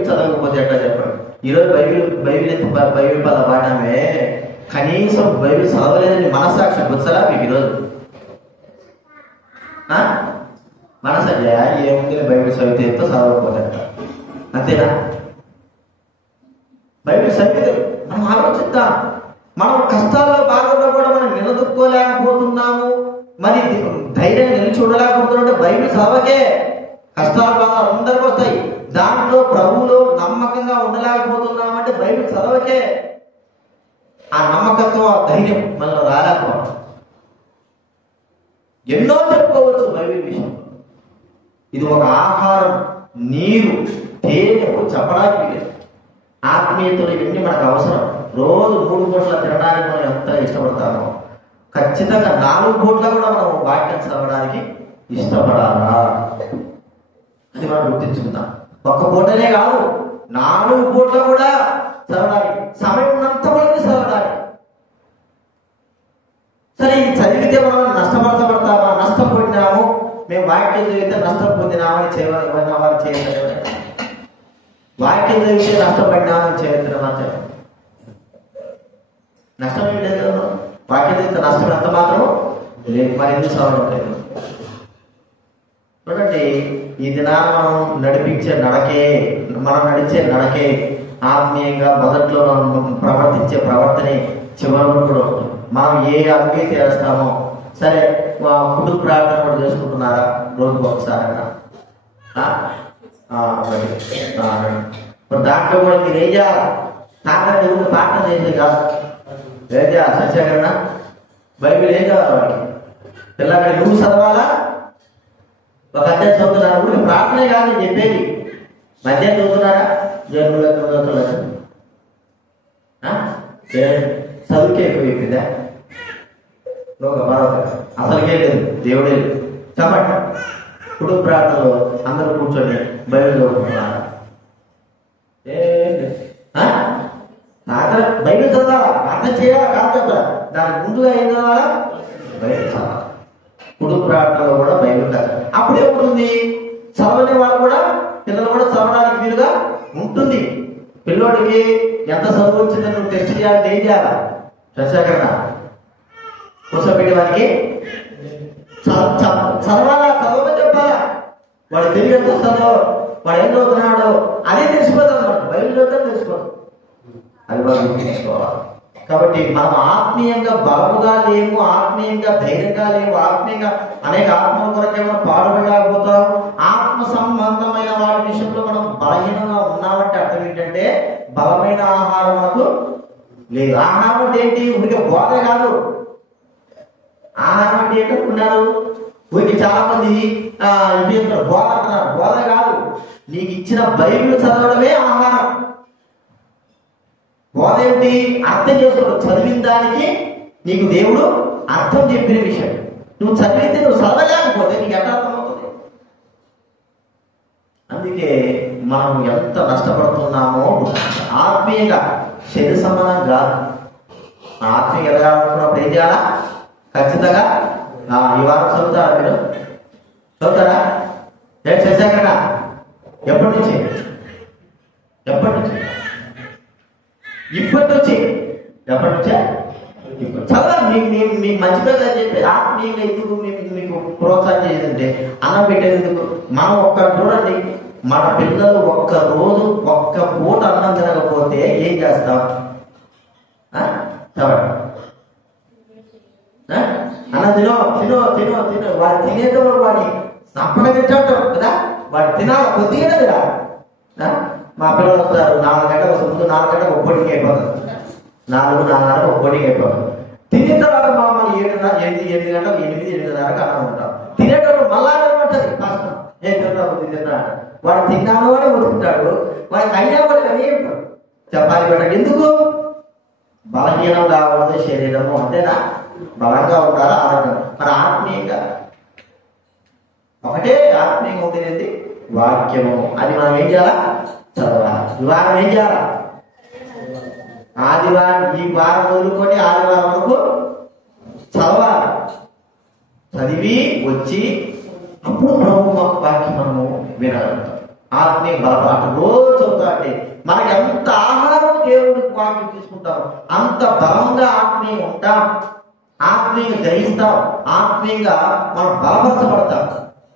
చదవకపోతే ఎట్లా చెప్పండి? ఈరోజు బైబిల్ ఎంత బైబిల్ పద పాఠమే కనీసం బైబిల్ చదవలేదని మనసాక్షి గుర్చలా మీకు ఈరోజు? మనసంజయ ఏముంది బైబిల్ చదివితే ఎంతో చదవకపోతే అంతేనా? బైబిల్ చదివితే మనం ఆలోచిద్దాం. మనం కష్టాల్లో భాగంలో కూడా మనం నిలదొక్కోలేకపోతున్నాము, మరి ధైర్యం నిలిచి ఉండలేకపోతున్నాం. బైబిల్ చదవకే. కష్టాలు బాగా అందరికి వస్తాయి. దాంట్లో ప్రభువులో నమ్మకంగా ఉండలేకపోతున్నామంటే బైబిల్ చదవకే. ఆ నమ్మకత్వం, ఆ ధైర్యం మనలో రాలేకపోవడం. ఎన్నో చెప్పుకోవచ్చు బైబిల్ విషయం. ఇది ఒక ఆహారం, నీరు, తేనె చెప్పడానికి లేదు. ఆత్మీయతలు ఇవన్నీ మనకు అవసరం. రోజు 3 పూట్ల తినడానికి మనం ఎంత ఇష్టపడతామో ఖచ్చితంగా 4 పూట్ల కూడా మనం వాక్యం చదవడానికి ఇష్టపడాలా? అది మనం గుర్తించుకుందాం. ఒక్క పూటనే కాదు, 4 పూట్ల కూడా చదవడానికి సమయం ఉన్నంత వరకు చదవడానికి. సరే, ఇది చదివితే మనం నష్టపడతామా? నష్టపోయినాము, మేము వాక్యం చదివితే నష్టం పొందినామని చేయమని వారు చేయగలరు. వాక్యం చదివితే నష్టపడినామని చేయగలమా? నష్టం ఏంటి? వాక్యం చదివితే నష్టం ఎంత మాత్రం లేదు, మరి ఎందుకు చదవడం లేదు? చూడండి, ఈ దినాన మనం నడిపించే నడకే, మనం నడిచే నడకే ఆత్మీయంగా మొదట్లో మనం ప్రవర్తించే ప్రవర్తనే చివరి కూడా ఉంటుంది. మనం ఏ అడుగు చేస్తామో సరే, కుటుంబ ప్రార్థన కూడా చేసుకుంటున్నారా రోజుకు ఒకసారైనా? దాంట్లో కూడా మీరు ఏం చేయాలి? తాకంటే ముందు ప్రార్థన చేసే కాదు, ఏం చేయాలి? సత్యాకరణ బైబిల్ ఏం చదవాలి? వాడికి పిల్లగాడి నువ్వు చదవాలా? ఒక అధ్యాయం చదువుతున్నారు కూడా ప్రార్థనే కాదు నేను చెప్పేది. మధ్యాహ్నం చదువుతున్నారా? జన్మలకు చదువుతున్నారు చదువుకే ఎక్కువైపోయిందా? మరొక అసలుకే లేదు, దేవుడే లేదు. చెప్పండి, కుటుంబ ప్రార్థనలో అందరూ కూర్చొని బైబిల్ చదువుకుంటున్నారా? బైబిల్ చదవాలా? అర్థం చేయాలా? కాదు చెప్పాలా? దానికి ముందుగా ఏం చదవాలా? బైబిల్ చదవాలి. కుటుంబ ప్రార్థనలో కూడా బైబిల్ చదవాలి. అప్పుడేమవుతుంది? చదవని వాళ్ళు కూడా పిల్లలు కూడా చదవడానికి వీలుగా ఉంటుంది. పిల్లోడికి ఎంత చదువు వచ్చిందని నువ్వు టెస్ట్ చేయాలంటే ఏం చేయాలా? చర్చాకరణ కూర్చోబెట్టి వారికి చదవాలా, చదవమని చెప్పాలా? వాడు తెలివి ఎంత వస్తుందో, వాడు ఏం చదువుతున్నాడో అదే తెలిసిపోతాం. మనం బయలు చదివితే తెలుసుకోవాలి, అది మనం గుర్తించుకోవాలి. కాబట్టి మనం ఆత్మీయంగా బలముగా లేము, ఆత్మీయంగా ధైర్యంగా లేము, ఆత్మీయంగా అనేక ఆత్మల కొరకే మనం పాడుపడలేకపోతాం. ఆత్మ సంబంధమైన వాటి విషయంలో మనం బలహీనంగా ఉన్నామంటే అర్థం ఏంటంటే బలమైన ఆహారం మనకు లేదు. ఆహారం అంటే ఏంటి? ఊరికే బోధ కాదు. ఆహారం అంటే ఏంటనుకున్నారు? ఊరికి చాలా మంది బోధ అంటున్నారు. బోధ కాదు, నీకు ఇచ్చిన బైబిల్ చదవడమే ఆహారం. బోధ ఏమిటి? అర్థం చేసుకోవడం. చదివిన దానికి నీకు దేవుడు అర్థం చెప్పిన విషయం. నువ్వు చదివితే నువ్వు చదవలేకపోతే నీకు ఎంత అర్థమవుతుంది? అందుకే మనం ఎంత నష్టపడుతున్నామో ఆత్మీయంగా, శరీర సంబంధం కాదు. ఆత్మీయంగా ఎదగాలనుకున్నప్పుడు ఏం చేయాలా? ఖచ్చితంగా ఈ వారం చదువుతారా? మీరు చదువుతారా? చేశాక ఎప్పటి నుంచి? ఎప్పటి నుంచి? ఇప్పటి నుంచి. ఎప్పటి నుంచే? ఇప్పుడు చదవాలి. మీకు మంచి పేరు అని చెప్పి ఆత్మీయంగా ఎందుకు మీకు ప్రోత్సాహం చేసిందంటే అన్నం పెట్టేది ఎందుకు? మనం చూడండి, మన పిల్లలు ఒక్క రోజు ఒక్క పూట అన్నం తినకపోతే ఏం చేస్తాం? చదవండి, అన్నం తినో తినో తినో తినో. వాడు తినేటప్పుడు వాడిని సంపగా తింటాడు కదా, వాడు తినాలి, కొద్దిగానే తినాలి. మా పిల్లలు వస్తారు 4 గంటలకు వస్తుంది, ముందు 4 గంటలకు ఒక్కోటికి అయిపోతుంది, 4:30 ఒక్కోటికి అయిపోతుంది. తిన్న తర్వాత మామూలు 7 గంటలకు 8:30కు అన్నం ఉంటాం. తినేటప్పుడు మళ్ళా ఉంటుంది కష్టం. తిన్నా వాడు తిన్నాను అని ఒతుకుంటాడు, వాడికి అయినా వాడు అని చెప్తాడు. చెప్పాలి పెట్టండి. ఎందుకు? బలహీనం కావద్దు శరీరము, అంతేనా? బలంగా ఉండాలి, ఆరోగ్యం. మన ఆత్మీయంగా ఒకటే ఆత్మీయంగా ఉండేది వాక్యము. అది మనం ఏం చేయాలా? చదవాలి. ఈ వారం ఏం చేయాలా? ఆదివారం, ఈ వారం వదులుకొని ఆదివారం వరకు చదవాలి. చదివి వచ్చి అప్పుడు ప్రభు వాక్యం మనము వినగలుగుతాం. ఆత్మీయ బలపాటు రోజు చదువుతా అంటే మనకి ఎంత ఆహారం దేవుడికి వాక్యం తీసుకుంటాం, అంత బలంగా ఆత్మీయంగా ఉంటాం, ఆత్మీయంగా గ్రహిస్తాం, ఆత్మీయంగా మనం బలపరచబడతాం.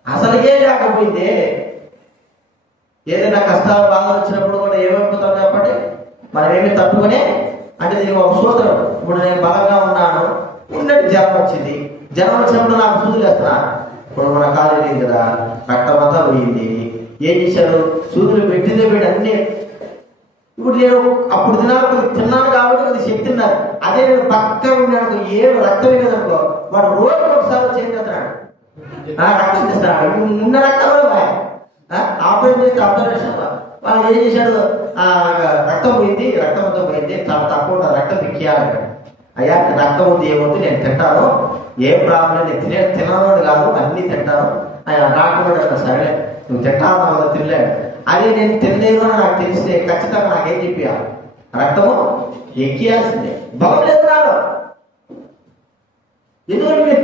అసలుగే లేకపోయిందే ఏదైనా కష్టాలు బాధలు వచ్చినప్పుడు కూడా ఏమైపోతాం చెప్పండి? మనం ఏమి తట్టుకునే అంటే దీనికి ఒక సూత్రం. ఇప్పుడు నేను బలంగా ఉన్నాను, ఉన్నట్టు జ్వరం వచ్చింది, జ్వరం వచ్చినప్పుడు నాకు సూదులు వేస్తున్నాను. ఇప్పుడు మన కాలేజీ లేదు కదా, రక్తం అంతా పోయింది. ఏం చేశారు? సూదులు పెట్టిందే పెట్టి అన్నీ. ఇప్పుడు నేను అప్పుడు తిన్నాను కాబట్టి అది శక్తి ఉన్నారు. అదే నేను పక్కన ఉన్నాడు, ఏం రక్తం లేదనుకో, వాడు రోజు ఒకసారి చేంజ్ అవుతున్నాడు, రక్తం చేస్తున్నాడు. ఉన్న రక్తంలో ఆపరేషన్ చేస్తే అబ్జర్వేషన్ వాళ్ళు ఏం చేశాడు? రక్తం పోయింది, రక్తం అంతా పోయింది, చాలా తక్కువ రక్తం పిక్కియాలి. అయ్యా రక్తం ఉంది, ఏమవుతుంది, నేను తింటాను, ఏ ప్రాబ్లం, నేను తినడం కాదు, అన్నీ తింటాను. ఆయన రాకుండా సరే నువ్వు తింటాను వల్ల తినలేడు. అదే నేను తినలేదు అని నాకు తెలిస్తే ఖచ్చితంగా నాకేం చెప్పాలి? రక్తము ఎక్కియాల్సిందే. బాగలేదు నాలో, ఎందుకంటే నేను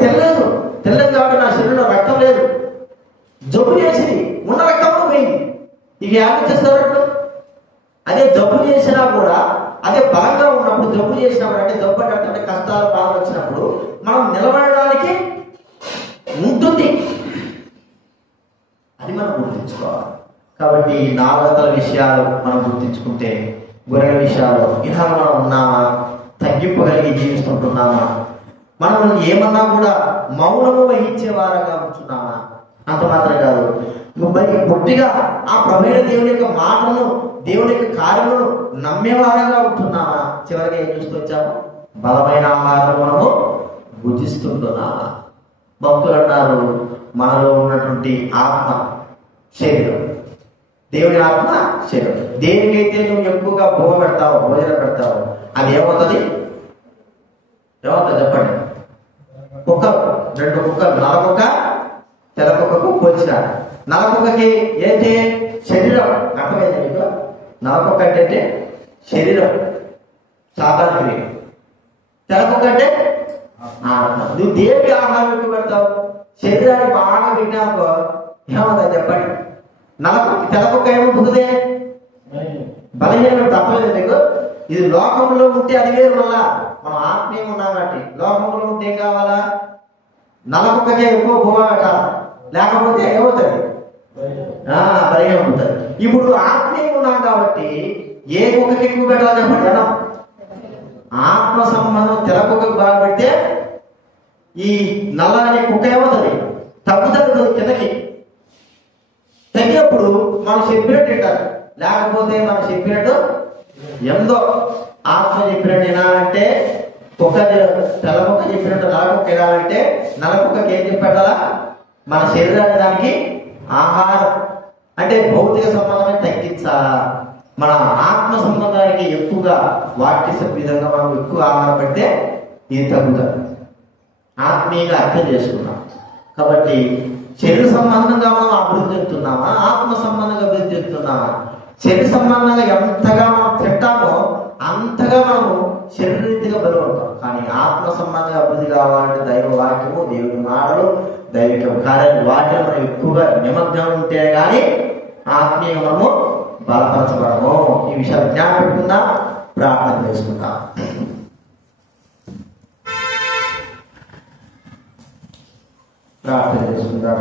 తినలేదు కాబట్టి నా శరీరంలో రక్తం లేదు. జబ్బు చేసింది, ఉన్న రక్తం పోయింది. ఇక ఏమి చేస్తారు? అదే జబ్బు చేసినా కూడా, అదే బలంగా ఉన్నప్పుడు జబ్బు చేసినప్పుడు, అంటే జబ్బు అంటే కష్టాలు బాగా వచ్చినప్పుడు మనం నిలబడడానికి కాబట్టి ఈ 4 రకాల విషయాలు మనం గుర్తించుకుంటే గొర్రెల విషయాలు ఇలా మనం ఉన్నామా, తగ్గింపు కలిగి జీవిస్తుంటున్నామా, మనం ఏమన్నా కూడా మౌనము వహించే వారంగా ఉంటున్నామా, అంత మాత్రం కాదు పొట్టిగా ఆ ప్రమేణ దేవుని యొక్క మాటలను, దేవుని యొక్క కార్యములను నమ్మేవారంగా ఉంటున్నామా, చివరికి ఏం చూసుకొచ్చాము, బలమైన ఆహారం మనము భుజిస్తుంటున్నామా. భక్తులు అన్నారు, మనలో ఉన్నటువంటి ఆత్మ శరీరం, దేవుని ఆత్మ శరీరం, దేనికైతే నువ్వు ఎక్కువగా భోజనం పెడతావు అది ఏమవుతుంది చెప్పండి. కుక్కలు, 2 కుక్కలు, నల్ల కుక్క తెల్ల కుక్కకు పోల్చినారు. నల్ల కుక్కకి ఏంటి శరీరం, అర్థమైంది మీకు? నల్ల కుక్క అంటే శరీరం, సాధారణ క్రియ. తెల్ల కుక్క అంటే ఆత్మ. నువ్వు దేనికి ఆహారం ఎక్కువ పెడతావు? శరీరాన్ని బాగా పెట్టాకో ఏమవుతుంది చెప్పండి. తెల్ల కుక్క ఏమవుతుంది? బలహీనం. తప్పలేదు మీకు? ఇది లోకంలో ఉంటే అది వేరు. మళ్ళా మనం ఆత్మీయం ఉన్నాం కాబట్టి లోకంలో ఉంటే ఏం కావాలా? నల్ల కుక్కకే ఎక్కువ భూమా పెట్టాలి, లేకపోతే ఏమవుతుంది? బలహీనం ఉంటుంది. ఇప్పుడు ఆత్మీయం ఉన్నాం కాబట్టి ఏ కుక్కకి ఎక్కువ పెట్టాలి చెప్పండి? జనం ఆత్మ సంబంధం తెల్ల కుక్కకు బాగా పెడితే ఈ నల్ల అనే కుక్క ఏమవుతుంది? తగ్గుతుంది కిందకి. తగ్గినప్పుడు మనం చెప్పినట్టు తింటారు, లేకపోతే మనం చెప్పినట్టు ఎందో ఆత్మ చెప్పినట్టు వినాలంటే కుక్క, తెల్ల కుక్క చెప్పినట్టు నల్ల కుక్క వినాలంటే నల్ల కుక్కకి ఏం చెప్పాలా? మన శరీరాన్ని దానికి ఆహారం అంటే భౌతిక సంబంధమే తగ్గించాలా, మన ఆత్మ సంబంధానికి ఎక్కువగా వాటి విధంగా మనం ఎక్కువ ఆహారం పెడితే ఇది తగ్గుతుంది. ఆత్మీయంగా అర్థం చేసుకున్నాం కాబట్టి శరీర సంబంధంగా మనం అభివృద్ధి చెందుతున్నామా, ఆత్మ సంబంధంగా అభివృద్ధి చెందుతున్నామా? శరీర సంబంధంగా ఎంతగా మనం తింటామో అంతగా మనము శరీరరీతిగా బలవుతాం. కానీ ఆత్మ సంబంధంగా అభివృద్ధి కావాలంటే దైవ వాక్యము, దేవుని మాటలు, దైవిక కార్యాలు వాటిలో మనం ఎక్కువగా నిమగ్నం ఉంటే కానీ ఆత్మీయంగా మనము బలపరచబడము. ఈ విషయాలు జ్ఞాపకం పెట్టుకుందాం, ప్రార్థన చేసుకుందాం. ప్రార్థన చేసుకుందాం.